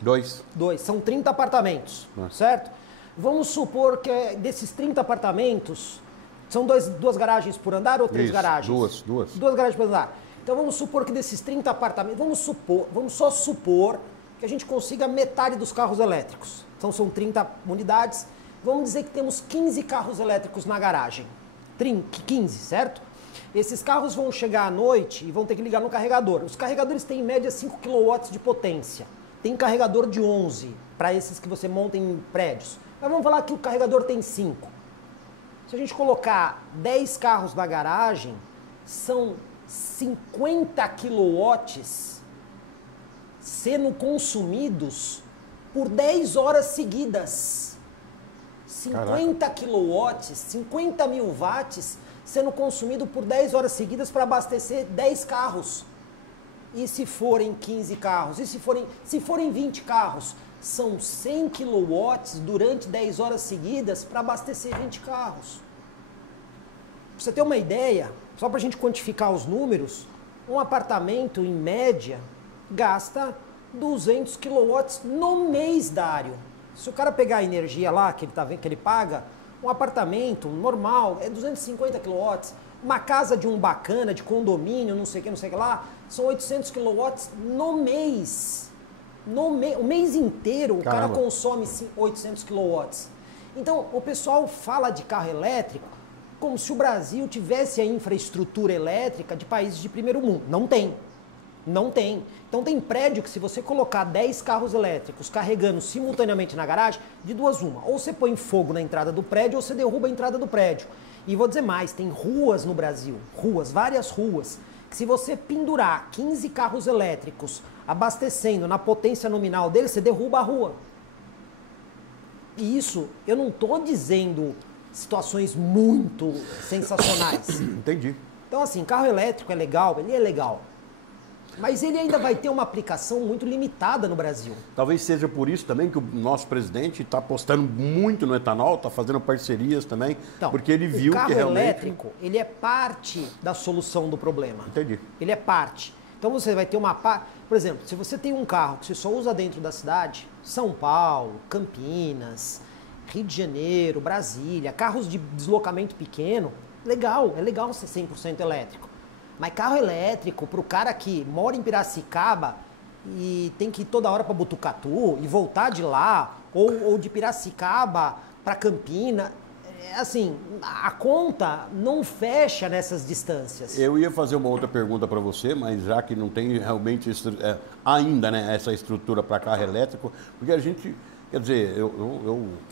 2. 2. São 30 apartamentos, certo? Vamos supor que desses 30 apartamentos, são duas garagens por andar ou 3 garagens? Duas. 2 garagens por andar. Então vamos supor que desses 30 apartamentos, vamos só supor que a gente consiga metade dos carros elétricos. Então são 30 unidades. Vamos dizer que temos 15 carros elétricos na garagem. 15, certo? Esses carros vão chegar à noite e vão ter que ligar no carregador. Os carregadores têm em média 5 kW de potência. Tem carregador de 11 para esses que você monta em prédios. Mas vamos falar que o carregador tem 5. Se a gente colocar 10 carros na garagem, são 50 kW sendo consumidos por 10 horas seguidas. 50 kW, 50 mil watts sendo consumido por 10 horas seguidas para abastecer 10 carros. E se forem 15 carros? E se forem 20 carros? São 100 kW durante 10 horas seguidas para abastecer 20 carros. Pra você ter uma ideia, só para a gente quantificar os números, um apartamento, em média, gasta 200 kW no mês, Dário. Se o cara pegar a energia lá, que ele tá vendo que ele paga, um apartamento normal é 250 kW. Uma casa de um bacana, de condomínio, não sei o que lá, são 800 kW no mês. O mês inteiro o cara consome 800 kW. Então, o pessoal fala de carro elétrico como se o Brasil tivesse a infraestrutura elétrica de países de primeiro mundo. Não tem. Não tem. Então tem prédio que se você colocar 10 carros elétricos carregando simultaneamente na garagem, de duas uma. Ou você põe fogo na entrada do prédio ou você derruba a entrada do prédio. E vou dizer mais, tem ruas no Brasil, várias ruas, que se você pendurar 15 carros elétricos abastecendo na potência nominal deles, você derruba a rua. E isso, eu não estou dizendo situações muito sensacionais. Entendi. Então assim, carro elétrico é legal, ele é legal. Mas ele ainda vai ter uma aplicação muito limitada no Brasil. Talvez seja por isso também que o nosso presidente está apostando muito no etanol, está fazendo parcerias também, então, porque ele viu que realmente... O carro elétrico, ele é parte da solução do problema. Entendi. Ele é parte. Então você vai ter uma parte... Por exemplo, se você tem um carro que você só usa dentro da cidade, São Paulo, Campinas, Rio de Janeiro, Brasília, carros de deslocamento pequeno, legal, é legal ser 100% elétrico. Mas carro elétrico, para o cara que mora em Piracicaba e tem que ir toda hora para Botucatu e voltar de lá, ou de Piracicaba para Campina, assim, a conta não fecha nessas distâncias. Eu ia fazer uma outra pergunta para você, mas já que não tem realmente ainda, né, essa estrutura para carro elétrico, porque a gente... Quer dizer,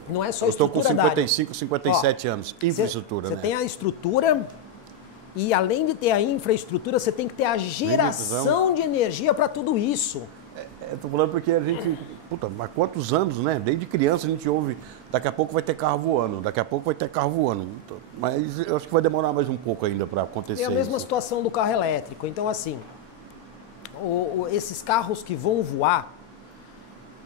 não é só eu estou com 55, 57 anos. Infraestrutura, né? Você tem a estrutura e, além de ter a infraestrutura, você tem que ter a geração de energia para tudo isso. Estou falando porque a gente... Puta, mas quantos anos, né? Desde criança a gente ouve, daqui a pouco vai ter carro voando, daqui a pouco vai ter carro voando. Mas eu acho que vai demorar mais um pouco ainda para acontecer. É a mesma situação do carro elétrico. Então, assim, esses carros que vão voar,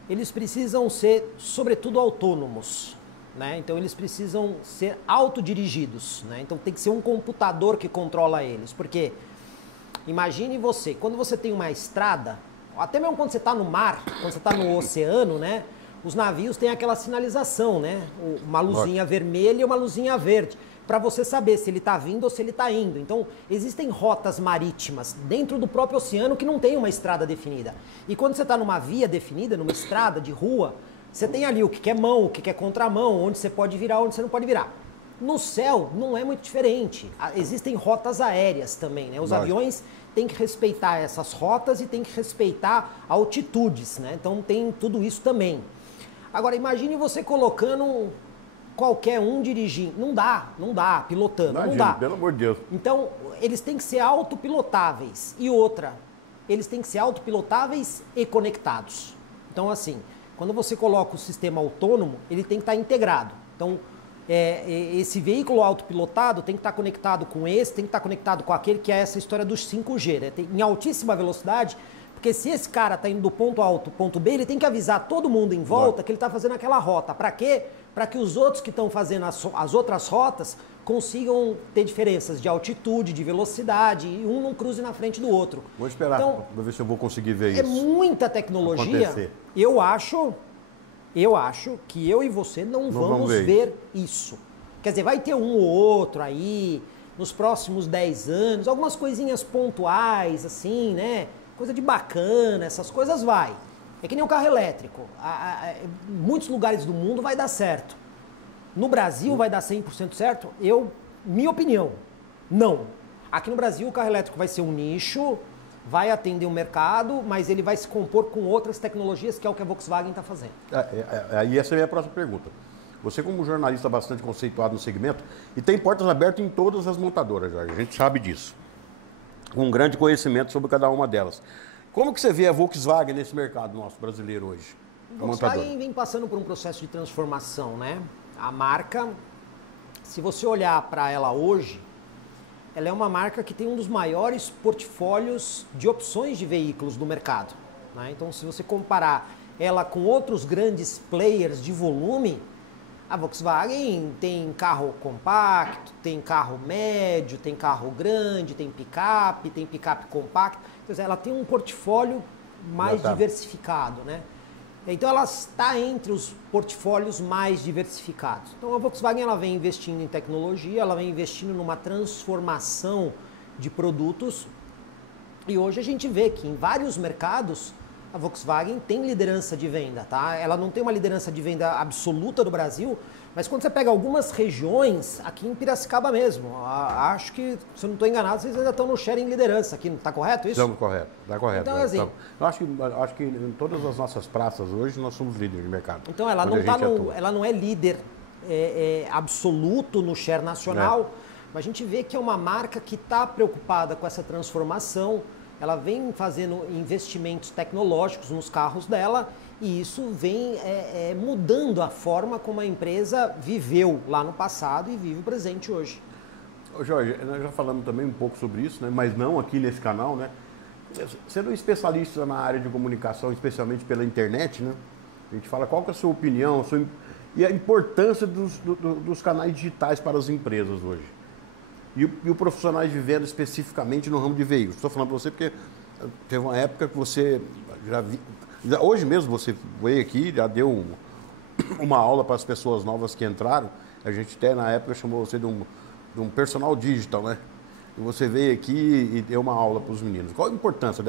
eles precisam ser, sobretudo, autônomos, né? Então eles precisam ser autodirigidos, né? Então tem que ser um computador que controla eles, porque imagine você, quando você tem uma estrada, até mesmo quando você está no mar, quando você está no oceano, né? Os navios têm aquela sinalização, né? Uma luzinha vermelha e uma luzinha verde. para você saber se ele está vindo ou se ele está indo. Então, existem rotas marítimas dentro do próprio oceano que não tem uma estrada definida. E quando você está numa via definida, numa estrada de rua, você tem ali o que é mão, o que é contramão, onde você pode virar, onde você não pode virar. No céu não é muito diferente. Existem rotas aéreas também, né? Os aviões têm que respeitar essas rotas e têm que respeitar altitudes, né? Então tem tudo isso também. Agora imagine você colocando qualquer um dirigindo. Não dá, pilotando, Imagina, não dá. pelo amor de Deus. Então eles têm que ser autopilotáveis. E outra, eles têm que ser autopilotáveis e conectados. Então assim, quando você coloca o sistema autônomo, ele tem que estar integrado. Então esse veículo autopilotado tem que estar conectado com esse, tem que estar conectado com aquele, que é essa história dos 5G, né? Em altíssima velocidade, porque se esse cara está indo do ponto A ao ponto B, ele tem que avisar todo mundo em volta que ele está fazendo aquela rota. Para quê? Para que os outros que estão fazendo as outras rotas consigam ter diferenças de altitude, de velocidade, e um não cruze na frente do outro. Vou esperar, então, para ver se eu vou conseguir ver isso. É muita tecnologia. Acontecer. Eu acho que eu e você não vamos ver isso. Quer dizer, vai ter um ou outro aí, nos próximos 10 anos, algumas coisinhas pontuais, assim, né? Coisa de bacana, essas coisas vai. É que nem o carro elétrico. Em muitos lugares do mundo vai dar certo. No Brasil vai dar 100% certo? Minha opinião, não. Aqui no Brasil o carro elétrico vai ser um nicho, vai atender o mercado, mas ele vai se compor com outras tecnologias, que é o que a Volkswagen está fazendo. Aí essa é a minha próxima pergunta. Você, como jornalista bastante conceituado no segmento, e tem portas abertas em todas as montadoras, Jorge, a gente sabe disso. Com um grande conhecimento sobre cada uma delas. Como que você vê a Volkswagen nesse mercado nosso brasileiro hoje? A Volkswagen vem passando por um processo de transformação, né? A marca, se você olhar para ela hoje, ela é uma marca que tem um dos maiores portfólios de opções de veículos do mercado, né? Então, se você comparar ela com outros grandes players de volume, a Volkswagen tem carro compacto, tem carro médio, tem carro grande, tem picape compacto. Quer dizer, ela tem um portfólio mais diversificado, né? Então ela está entre os portfólios mais diversificados. Então a Volkswagen ela vem investindo em tecnologia, ela vem investindo numa transformação de produtos. E hoje a gente vê que em vários mercados a Volkswagen tem liderança de venda, tá? Ela não tem uma liderança de venda absoluta do Brasil, mas quando você pega algumas regiões, aqui em Piracicaba mesmo, acho que, se eu não estou enganado, vocês ainda estão no share em liderança aqui, não está correto isso? Estamos correto, está correto. Então, assim, eu acho que em todas as nossas praças hoje nós somos líderes de mercado. Então ela não é líder absoluto no share nacional, mas a gente vê que é uma marca que está preocupada com essa transformação. Ela vem fazendo investimentos tecnológicos nos carros dela e isso vem mudando a forma como a empresa viveu lá no passado e vive o presente hoje. Ô Jorge, nós já falamos também um pouco sobre isso, né? Mas não aqui nesse canal, né? Sendo um especialista na área de comunicação, especialmente pela internet, né? A gente fala qual que é a sua opinião e a importância dos canais digitais para as empresas hoje. E o profissionais de venda especificamente no ramo de veículos. Estou falando para você porque teve uma época que você hoje mesmo você veio aqui, já deu uma aula para as pessoas novas que entraram. A gente até na época chamou você de um personal digital, né? E você veio aqui e deu uma aula para os meninos. Qual a importância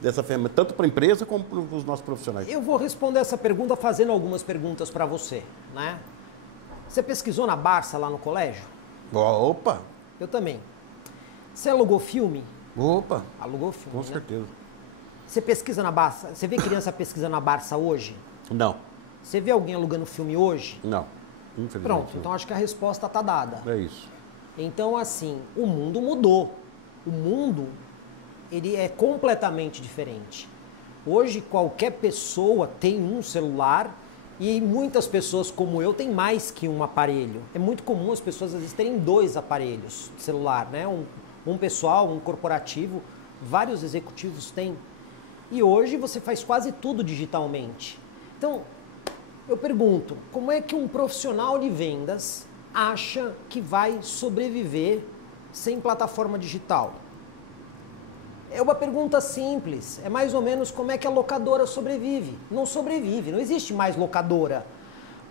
dessa ferramenta, tanto para a empresa como para os nossos profissionais? Eu vou responder essa pergunta fazendo algumas perguntas para você, né? Você pesquisou na Barça lá no colégio? Opa! Eu também. Você alugou filme? Opa! Alugou filme, com certeza. Você pesquisa na Barça? Você vê criança pesquisando na Barça hoje? Não. Você vê alguém alugando filme hoje? Não. Infelizmente. Pronto, então acho que a resposta está dada. É isso. Então, assim, o mundo mudou. O mundo, ele é completamente diferente. Hoje, qualquer pessoa tem um celular e muitas pessoas como eu têm mais que um aparelho. É muito comum as pessoas, às vezes, terem 2 aparelhos de celular, né? Um pessoal, um corporativo, vários executivos têm. E hoje você faz quase tudo digitalmente. Então, eu pergunto, como é que um profissional de vendas acha que vai sobreviver sem plataforma digital? É uma pergunta simples, é mais ou menos como é que a locadora sobrevive. Não sobrevive, não existe mais locadora,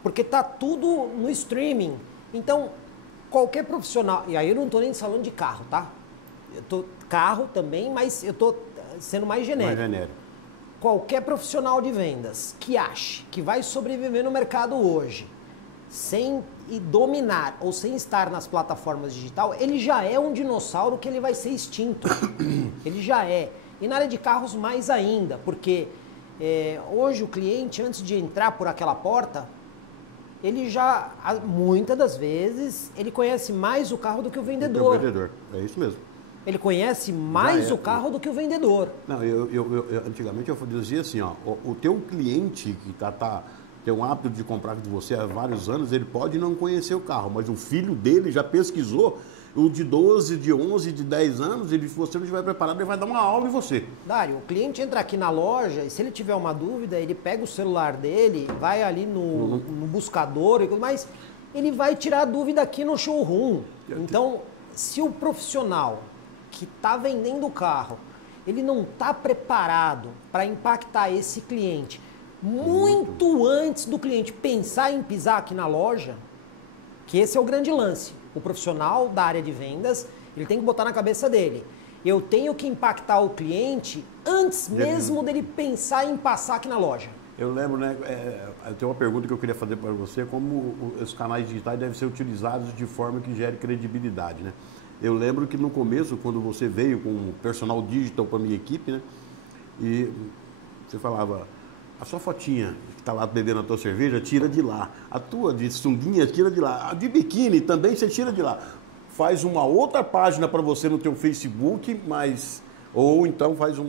porque está tudo no streaming. Então, Qualquer profissional, e aí eu não estou nem falando de carro, tá? Eu tô carro também, mas eu estou sendo mais genérico. Mais genérico. Qualquer profissional de vendas que ache que vai sobreviver no mercado hoje sem dominar ou sem estar nas plataformas digital, ele já é um dinossauro que ele vai ser extinto. Ele já é. E na área de carros mais ainda, porque hoje o cliente, antes de entrar por aquela porta, ele já, muitas das vezes, ele conhece mais o carro do que o vendedor. O vendedor, é isso mesmo. Ele conhece mais o carro do que o vendedor. Não, antigamente eu dizia assim, ó, o teu cliente que tem um hábito de comprar de você há vários anos, ele pode não conhecer o carro, mas o filho dele já pesquisou, o de 12, de 11, de 10 anos, se você não estiver preparado, ele vai dar uma aula em você. Dário, o cliente entra aqui na loja e se ele tiver uma dúvida, ele pega o celular dele, vai ali no buscador, mas ele vai tirar a dúvida aqui no showroom. Então, se o profissional que está vendendo o carro, ele não está preparado para impactar esse cliente muito antes do cliente pensar em pisar aqui na loja, que esse é o grande lance. O profissional da área de vendas, ele tem que botar na cabeça dele. Eu tenho que impactar o cliente antes mesmo dele pensar em passar aqui na loja. Eu lembro, né? Eu tenho uma pergunta que eu queria fazer para você, como os canais digitais devem ser utilizados de forma que gere credibilidade, né? Eu lembro que no começo, quando você veio com o personal digital para a minha equipe, né? E você falava, a sua fotinha que está lá bebendo a tua cerveja, tira de lá. A tua de sunguinha, tira de lá. A de biquíni também você tira de lá. Faz uma outra página para você no teu Facebook, ou então faz um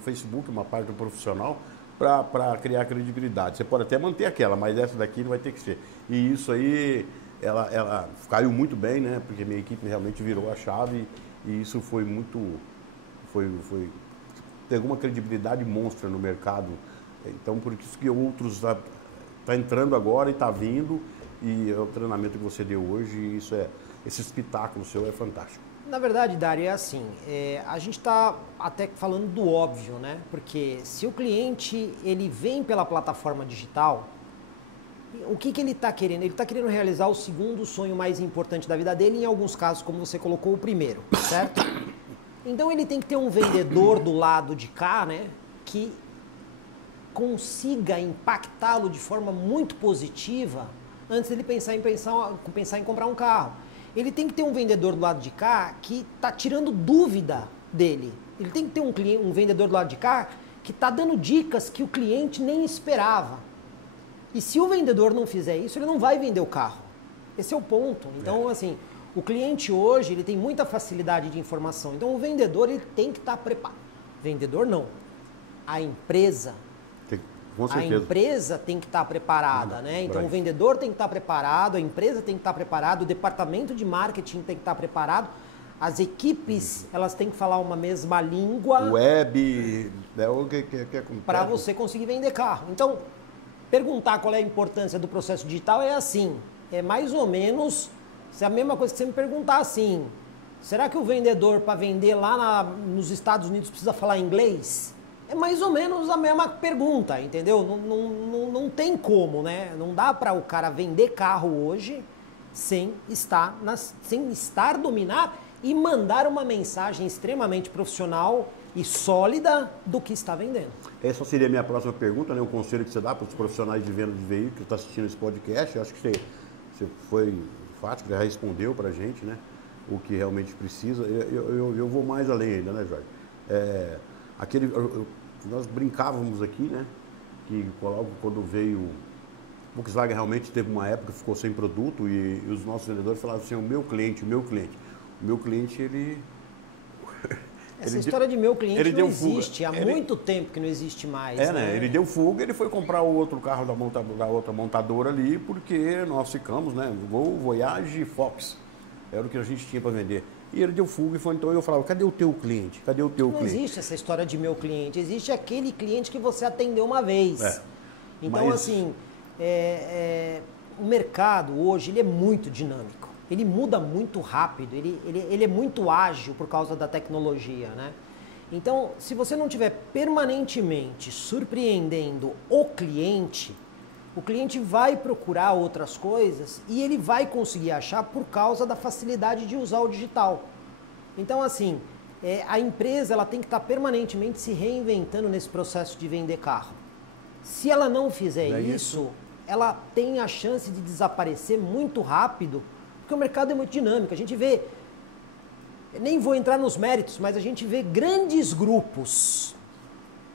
Facebook, uma página profissional, para criar credibilidade. Você pode até manter aquela, mas essa daqui não vai ter que ser. E isso aí, ela caiu muito bem, né? Porque minha equipe realmente virou a chave e isso foi muito... Pegou uma credibilidade monstra no mercado. Então, por isso que outros tá entrando agora e está vindo. E o treinamento que você deu hoje, esse espetáculo seu é fantástico. Na verdade, Dário, é assim, a gente está até falando do óbvio, né? Porque se o cliente ele vem pela plataforma digital, o que ele está querendo? Ele está querendo realizar o segundo sonho mais importante da vida dele, em alguns casos, como você colocou, o primeiro, certo? Então ele tem que ter um vendedor do lado de cá, né? Que consiga impactá-lo de forma muito positiva antes dele pensar em comprar um carro. Ele tem que ter um vendedor do lado de cá que está tirando dúvida dele. Ele tem que ter um vendedor do lado de cá que está dando dicas que o cliente nem esperava. E se o vendedor não fizer isso, ele não vai vender o carro. Esse é o ponto. Então, assim, o cliente hoje ele tem muita facilidade de informação. Então, o vendedor ele tem que estar preparado. Vendedor não. A empresa. Com certeza. A empresa tem que estar preparada, né? Então o vendedor tem que estar preparado, a empresa tem que estar preparada, o departamento de marketing tem que estar preparado, as equipes elas têm que falar uma mesma língua. Web, para você conseguir vender carro. Então, perguntar qual é a importância do processo digital é assim, é mais ou menos a mesma coisa que você me perguntar assim, será que o vendedor para vender lá nos Estados Unidos precisa falar inglês? É mais ou menos a mesma pergunta, entendeu? Não tem como, né? Não dá para o cara vender carro hoje sem estar dominar e mandar uma mensagem extremamente profissional e sólida do que está vendendo. Essa seria a minha próxima pergunta, né? Um conselho que você dá para os profissionais de venda de veículos que estão assistindo esse podcast. Eu acho que você foi enfático, já respondeu para a gente, né? O que realmente precisa. Eu vou mais além ainda, né, Jorge? Nós brincávamos aqui, né? Que logo quando veio o Volkswagen realmente teve uma época que ficou sem produto e os nossos vendedores falavam assim, o meu cliente, ele... Essa história de meu cliente não existe, há muito tempo que não existe mais. Né? Ele deu fuga, ele foi comprar o outro carro da outra montadora ali, porque nós ficamos, né? Voyage e Fox, era o que a gente tinha para vender. E ele deu fuga e foi, então eu falava, cadê o teu cliente? Cadê o teu cliente? Não existe essa história de meu cliente, existe aquele cliente que você atendeu uma vez. Então, assim, o mercado hoje ele é muito dinâmico, ele muda muito rápido, ele é muito ágil por causa da tecnologia, né? Então, se você não estiver permanentemente surpreendendo o cliente, O cliente vai procurar outras coisas e ele vai conseguir achar por causa da facilidade de usar o digital. Então, assim, a empresa ela tem que estar permanentemente se reinventando nesse processo de vender carro. Se ela não fizer isso, ela tem a chance de desaparecer muito rápido, porque o mercado é muito dinâmico. A gente vê, nem vou entrar nos méritos, mas a gente vê grandes grupos,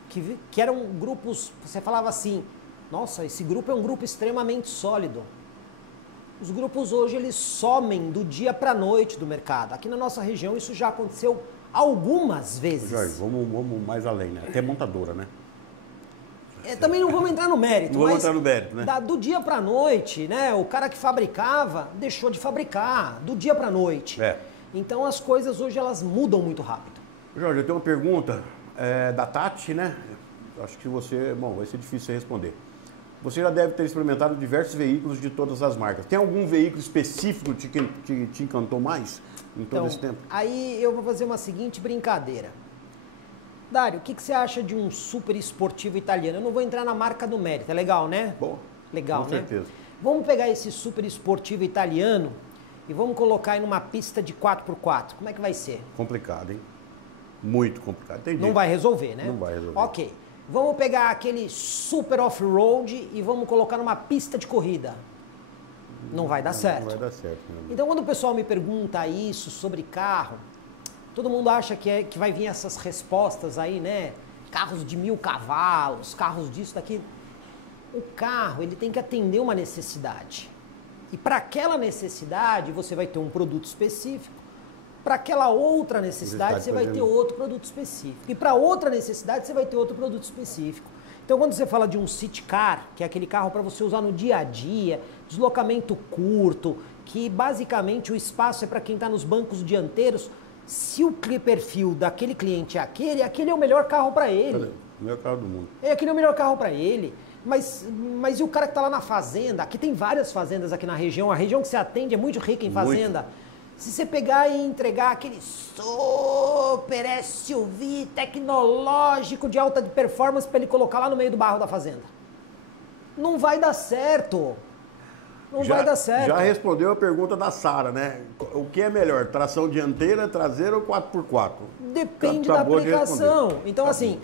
que eram grupos, você falava assim, nossa, esse grupo é um grupo extremamente sólido. Os grupos hoje, eles somem do dia para a noite do mercado. Aqui na nossa região isso já aconteceu algumas vezes. Jorge, vamos mais além, né? Até montadora, né? Também não vamos entrar no mérito, não vamos entrar no mérito, né? Do dia para a noite, né? O cara que fabricava deixou de fabricar, do dia para a noite. Então as coisas hoje elas mudam muito rápido. Jorge, eu tenho uma pergunta da Tati, né? Acho que você, vai ser difícil você responder. Você já deve ter experimentado diversos veículos de todas as marcas. Tem algum veículo específico que te encantou mais em todo esse tempo? Aí eu vou fazer uma seguinte brincadeira. Dário, o que você acha de um super esportivo italiano? Eu não vou entrar na marca do mérito, é legal, né? Bom, legal, com né? certeza. Vamos pegar esse super esportivo italiano e vamos colocar em uma pista de 4x4. Como é que vai ser? Complicado, hein? Muito complicado. Entendi. Não vai resolver, né? Não vai resolver. Ok. Vamos pegar aquele super off-road e vamos colocar numa pista de corrida. Não vai dar certo. Não vai dar certo. Então, quando o pessoal me pergunta isso sobre carro, todo mundo acha que vai vir essas respostas aí, né? Carros de 1000 cavalos, carros disso, daquilo. O carro, ele tem que atender uma necessidade. E para aquela necessidade, você vai ter um produto específico. Para aquela outra necessidade, você vai ter outro produto específico. E para outra necessidade, você vai ter outro produto específico. Então, quando você fala de um city car, que é aquele carro para você usar no dia a dia, deslocamento curto, que basicamente o espaço é para quem está nos bancos dianteiros, se o perfil daquele cliente é aquele é o melhor carro para ele. O melhor carro do mundo. Aquele é o melhor carro para ele. Mas e o cara que está lá na fazenda? Aqui tem várias fazendas aqui na região. A região que você atende é muito rica em fazenda. Muito. Se você pegar e entregar aquele super SUV tecnológico de alta performance para ele colocar lá no meio do barro da fazenda, não vai dar certo. Não vai dar certo. Já respondeu a pergunta da Sara, né? O que é melhor, tração dianteira, traseira ou 4x4? Depende da aplicação. Então, assim,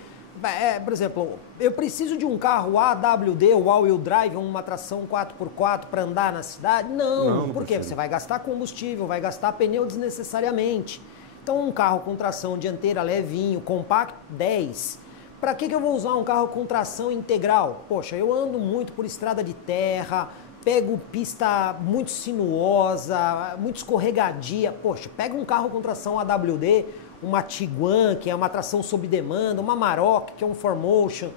por exemplo, eu preciso de um carro AWD ou all-wheel drive, uma tração 4x4 para andar na cidade? Não, porque você vai gastar combustível, vai gastar pneu desnecessariamente. Então, um carro com tração dianteira levinho, compacto, 10. Para que eu vou usar um carro com tração integral? Poxa, eu ando muito por estrada de terra, pego pista muito sinuosa, muito escorregadia. Poxa, pega um carro com tração AWD, uma Tiguan, que é uma tração sob demanda, uma Maroc, que é um 4Motion.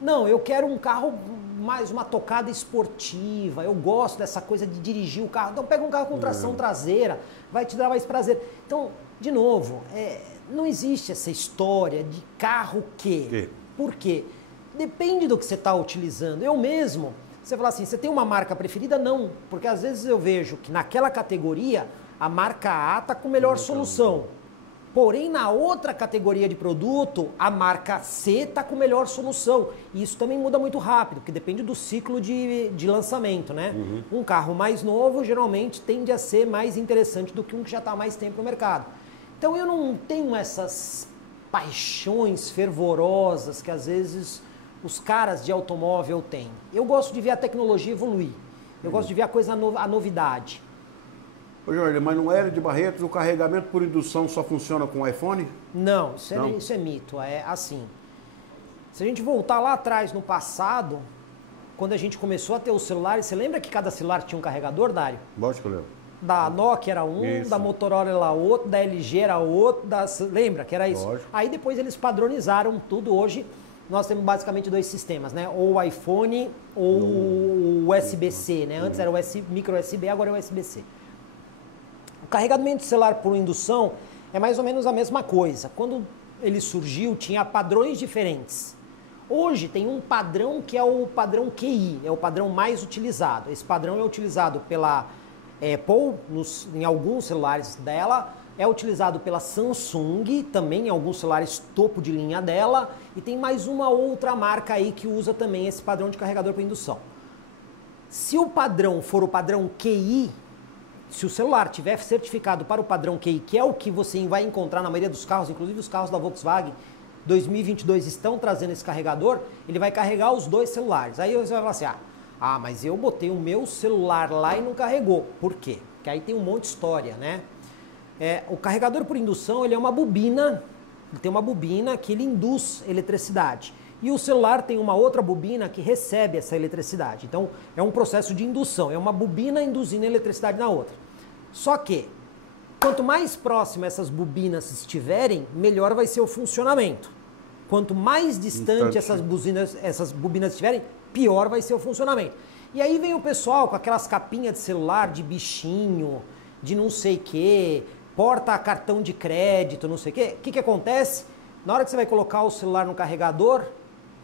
Não, eu quero um carro mais uma tocada esportiva. Eu gosto dessa coisa de dirigir o carro. Então pega um carro com tração traseira, vai te dar mais prazer. Então, de novo, não existe essa história de carro que. Por quê? Depende do que você está utilizando. Eu mesmo, você fala assim, você tem uma marca preferida? Não, porque às vezes eu vejo que naquela categoria a marca A está com melhor solução. Porém, na outra categoria de produto, a marca C está com melhor solução. E isso também muda muito rápido, porque depende do ciclo de lançamento, né? Um carro mais novo, geralmente, tende a ser mais interessante do que um que já está há mais tempo no mercado. Então, eu não tenho essas paixões fervorosas que, às vezes, os caras de automóvel têm. Eu gosto de ver a tecnologia evoluir. Eu gosto de ver a novidade. Ô Jorge, mas no Hélio de Barretos o carregamento por indução só funciona com o iPhone? Não, isso é mito. É assim. Se a gente voltar lá atrás no passado, quando a gente começou a ter os celulares, você lembra que cada celular tinha um carregador, Dário? Lógico que eu lembro. Da Nokia era um, isso. Da Motorola era outro, da LG era outro, lembra que era isso? Lógico. Aí depois eles padronizaram tudo. Hoje nós temos basicamente dois sistemas, né? Ou o iPhone ou o USB-C, né? Antes era o micro USB, agora é o USB-C. O carregamento de celular por indução é mais ou menos a mesma coisa. Quando ele surgiu, tinha padrões diferentes. Hoje tem um padrão que é o padrão QI, é o padrão mais utilizado. Esse padrão é utilizado pela Apple, em alguns celulares dela, é utilizado pela Samsung, também em alguns celulares topo de linha dela, e tem mais uma outra marca aí que usa também esse padrão de carregador por indução. Se o padrão for o padrão QI, se o celular tiver certificado para o padrão QI, que é o que você vai encontrar na maioria dos carros, inclusive os carros da Volkswagen 2022 estão trazendo esse carregador, ele vai carregar os dois celulares. Aí você vai falar assim, mas eu botei o meu celular lá e não carregou. Por quê? Porque aí tem um monte de história, né? O carregador por indução, ele é uma bobina, ele tem uma bobina que ele induz eletricidade. E o celular tem uma outra bobina que recebe essa eletricidade. Então, é um processo de indução, é uma bobina induzindo eletricidade na outra. Só que, quanto mais próximas essas bobinas estiverem, melhor vai ser o funcionamento. Quanto mais distante essas bobinas estiverem, pior vai ser o funcionamento. E aí vem o pessoal com aquelas capinhas de celular, de bichinho, de não sei o quê, porta cartão de crédito, não sei o quê. O que acontece? Na hora que você vai colocar o celular no carregador,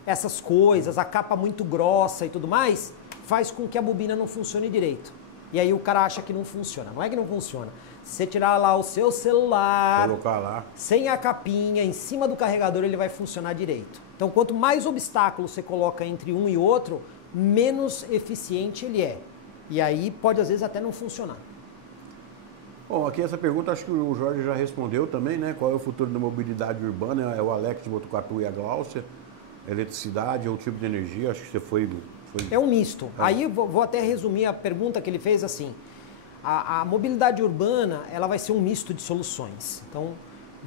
essas coisas, a capa muito grossa e tudo mais, faz com que a bobina não funcione direito. E aí o cara acha que não funciona. Não é que não funciona. Se você tirar lá o seu celular, colocar lá, sem a capinha, em cima do carregador, ele vai funcionar direito. Então, quanto mais obstáculos você coloca entre um e outro, menos eficiente ele é. E aí pode, às vezes, até não funcionar. Bom, aqui essa pergunta acho que o Jorge já respondeu também, né? Qual é o futuro da mobilidade urbana? É o Alex de Botucatu e a Gláucia. Eletricidade ou tipo de energia? Acho que você foi... É um misto. Aí vou até resumir a pergunta que ele fez assim. A mobilidade urbana, ela vai ser um misto de soluções. Então,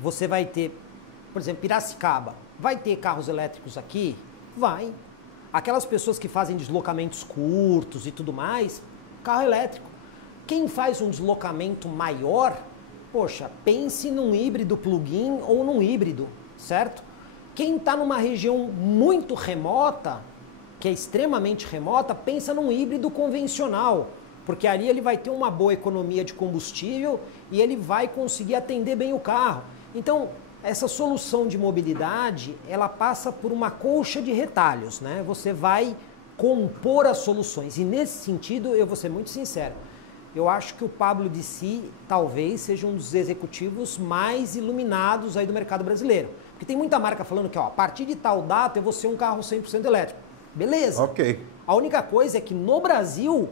você vai ter, por exemplo, Piracicaba. Vai ter carros elétricos aqui? Vai. Aquelas pessoas que fazem deslocamentos curtos e tudo mais, carro elétrico. Quem faz um deslocamento maior, poxa, pense num híbrido plug-in ou num híbrido, certo? Quem está numa região muito remota, que é extremamente remota, pensa num híbrido convencional, porque ali ele vai ter uma boa economia de combustível e ele vai conseguir atender bem o carro. Então, essa solução de mobilidade, ela passa por uma colcha de retalhos, né? Você vai compor as soluções. E nesse sentido, eu vou ser muito sincero, eu acho que o Pablo Dissi talvez seja um dos executivos mais iluminados aí do mercado brasileiro. Porque tem muita marca falando que, a partir de tal data eu vou ser um carro 100% elétrico. Beleza. Ok. A única coisa é que no Brasil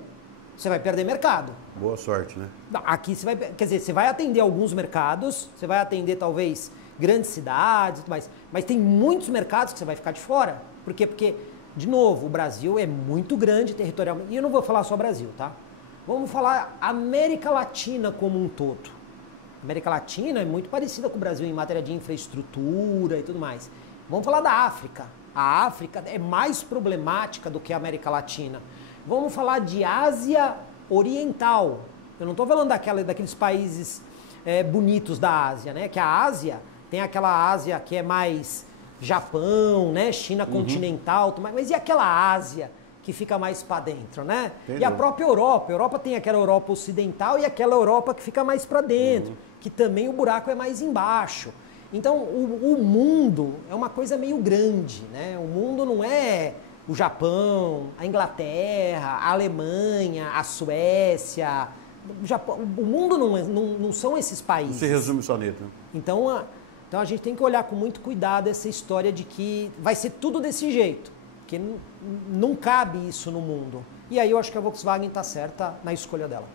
você vai perder mercado. Boa sorte, né? Aqui você vai, quer dizer, você vai atender alguns mercados, você vai atender talvez grandes cidades e tudo mais, mas tem muitos mercados que você vai ficar de fora. Por quê? Porque, de novo, o Brasil é muito grande territorialmente. E eu não vou falar só Brasil, tá? Vamos falar América Latina como um todo. A América Latina é muito parecida com o Brasil em matéria de infraestrutura e tudo mais. Vamos falar da África. A África é mais problemática do que a América Latina. Vamos falar de Ásia Oriental. Eu não estou falando daqueles países bonitos da Ásia, né? Que a Ásia tem aquela Ásia que é mais Japão, né? China continental, mas e aquela Ásia que fica mais para dentro, né? Entendeu? E a própria Europa. A Europa tem aquela Europa ocidental e aquela Europa que fica mais para dentro, que também o buraco é mais embaixo. Então, o mundo é uma coisa meio grande, né? O mundo não é o Japão, a Inglaterra, a Alemanha, a Suécia. O mundo não são esses países. Você resume só nele. Então a gente tem que olhar com muito cuidado essa história de que vai ser tudo desse jeito. Porque não cabe isso no mundo. E aí eu acho que a Volkswagen está certa na escolha dela.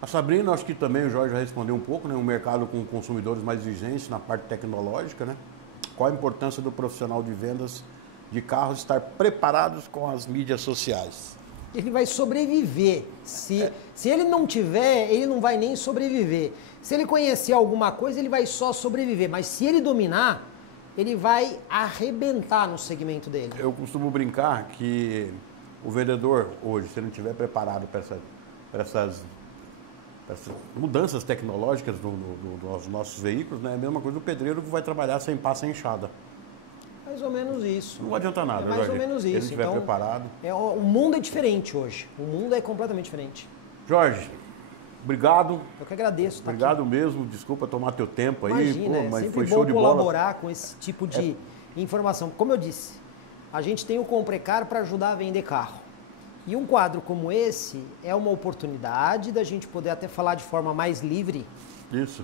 A Sabrina, acho que também o Jorge já respondeu um pouco, né? Um mercado com consumidores mais exigentes na parte tecnológica, né? Qual a importância do profissional de vendas de carros estar preparados com as mídias sociais? Ele vai sobreviver. Se ele não tiver, ele não vai nem sobreviver. Se ele conhecer alguma coisa, ele vai só sobreviver. Mas se ele dominar, ele vai arrebentar no segmento dele. Eu costumo brincar que o vendedor hoje, se ele não estiver preparado para essas mudanças tecnológicas nos nossos veículos, né? É a mesma coisa do pedreiro que vai trabalhar sem pá, sem enxada. Mais ou menos isso. Não adianta nada, mais Jorge. ou menos isso. Se ele estiver então, preparado. O mundo é diferente hoje. O mundo é completamente diferente. Jorge, obrigado. Eu que agradeço. Obrigado mesmo. Desculpa tomar teu tempo aí. Imagina, mas sempre foi bom show de bola. colaborar com esse tipo de informação. Como eu disse, a gente tem o Comprecar para ajudar a vender carro. E um quadro como esse é uma oportunidade da gente poder até falar de forma mais livre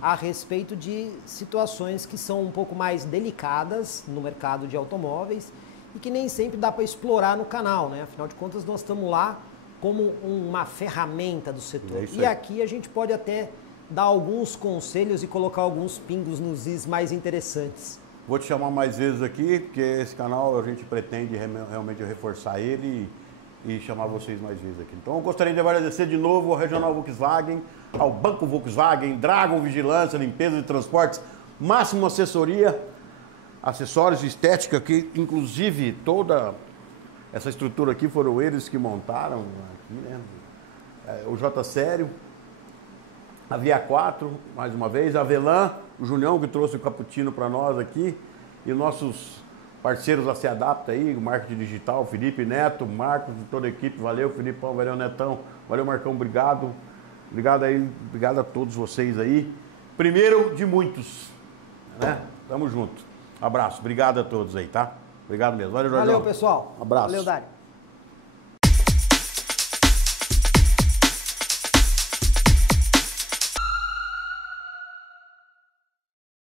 a respeito de situações que são um pouco mais delicadas no mercado de automóveis e que nem sempre dá para explorar no canal, né? Afinal de contas, nós estamos lá como uma ferramenta do setor. E aqui a gente pode até dar alguns conselhos e colocar alguns pingos nos is mais interessantes. Vou te chamar mais vezes aqui, porque esse canal a gente pretende realmente reforçar ele e chamar vocês mais vezes aqui. Então eu gostaria de agradecer de novo ao Regional Volkswagen, ao Banco Volkswagen, Dragon Vigilância, Limpeza de Transportes, Máximo Assessoria, acessórios de estética, que inclusive toda essa estrutura aqui foram eles que montaram aqui, né? O J Sério, a Via 4, mais uma vez, a Velan, o Junião que trouxe o cappuccino para nós aqui, e nossos parceiros da Se Adapta aí, o marketing digital, o Felipe Neto, Marcos, de toda a equipe, valeu Filipão, valeu Netão, valeu Marcão, obrigado. Obrigado aí, obrigado a todos vocês aí. Primeiro de muitos, né? Tamo junto. Abraço, obrigado a todos aí, tá? Obrigado mesmo. Valeu, Jorge. Valeu, pessoal. Abraço. Valeu, Dário.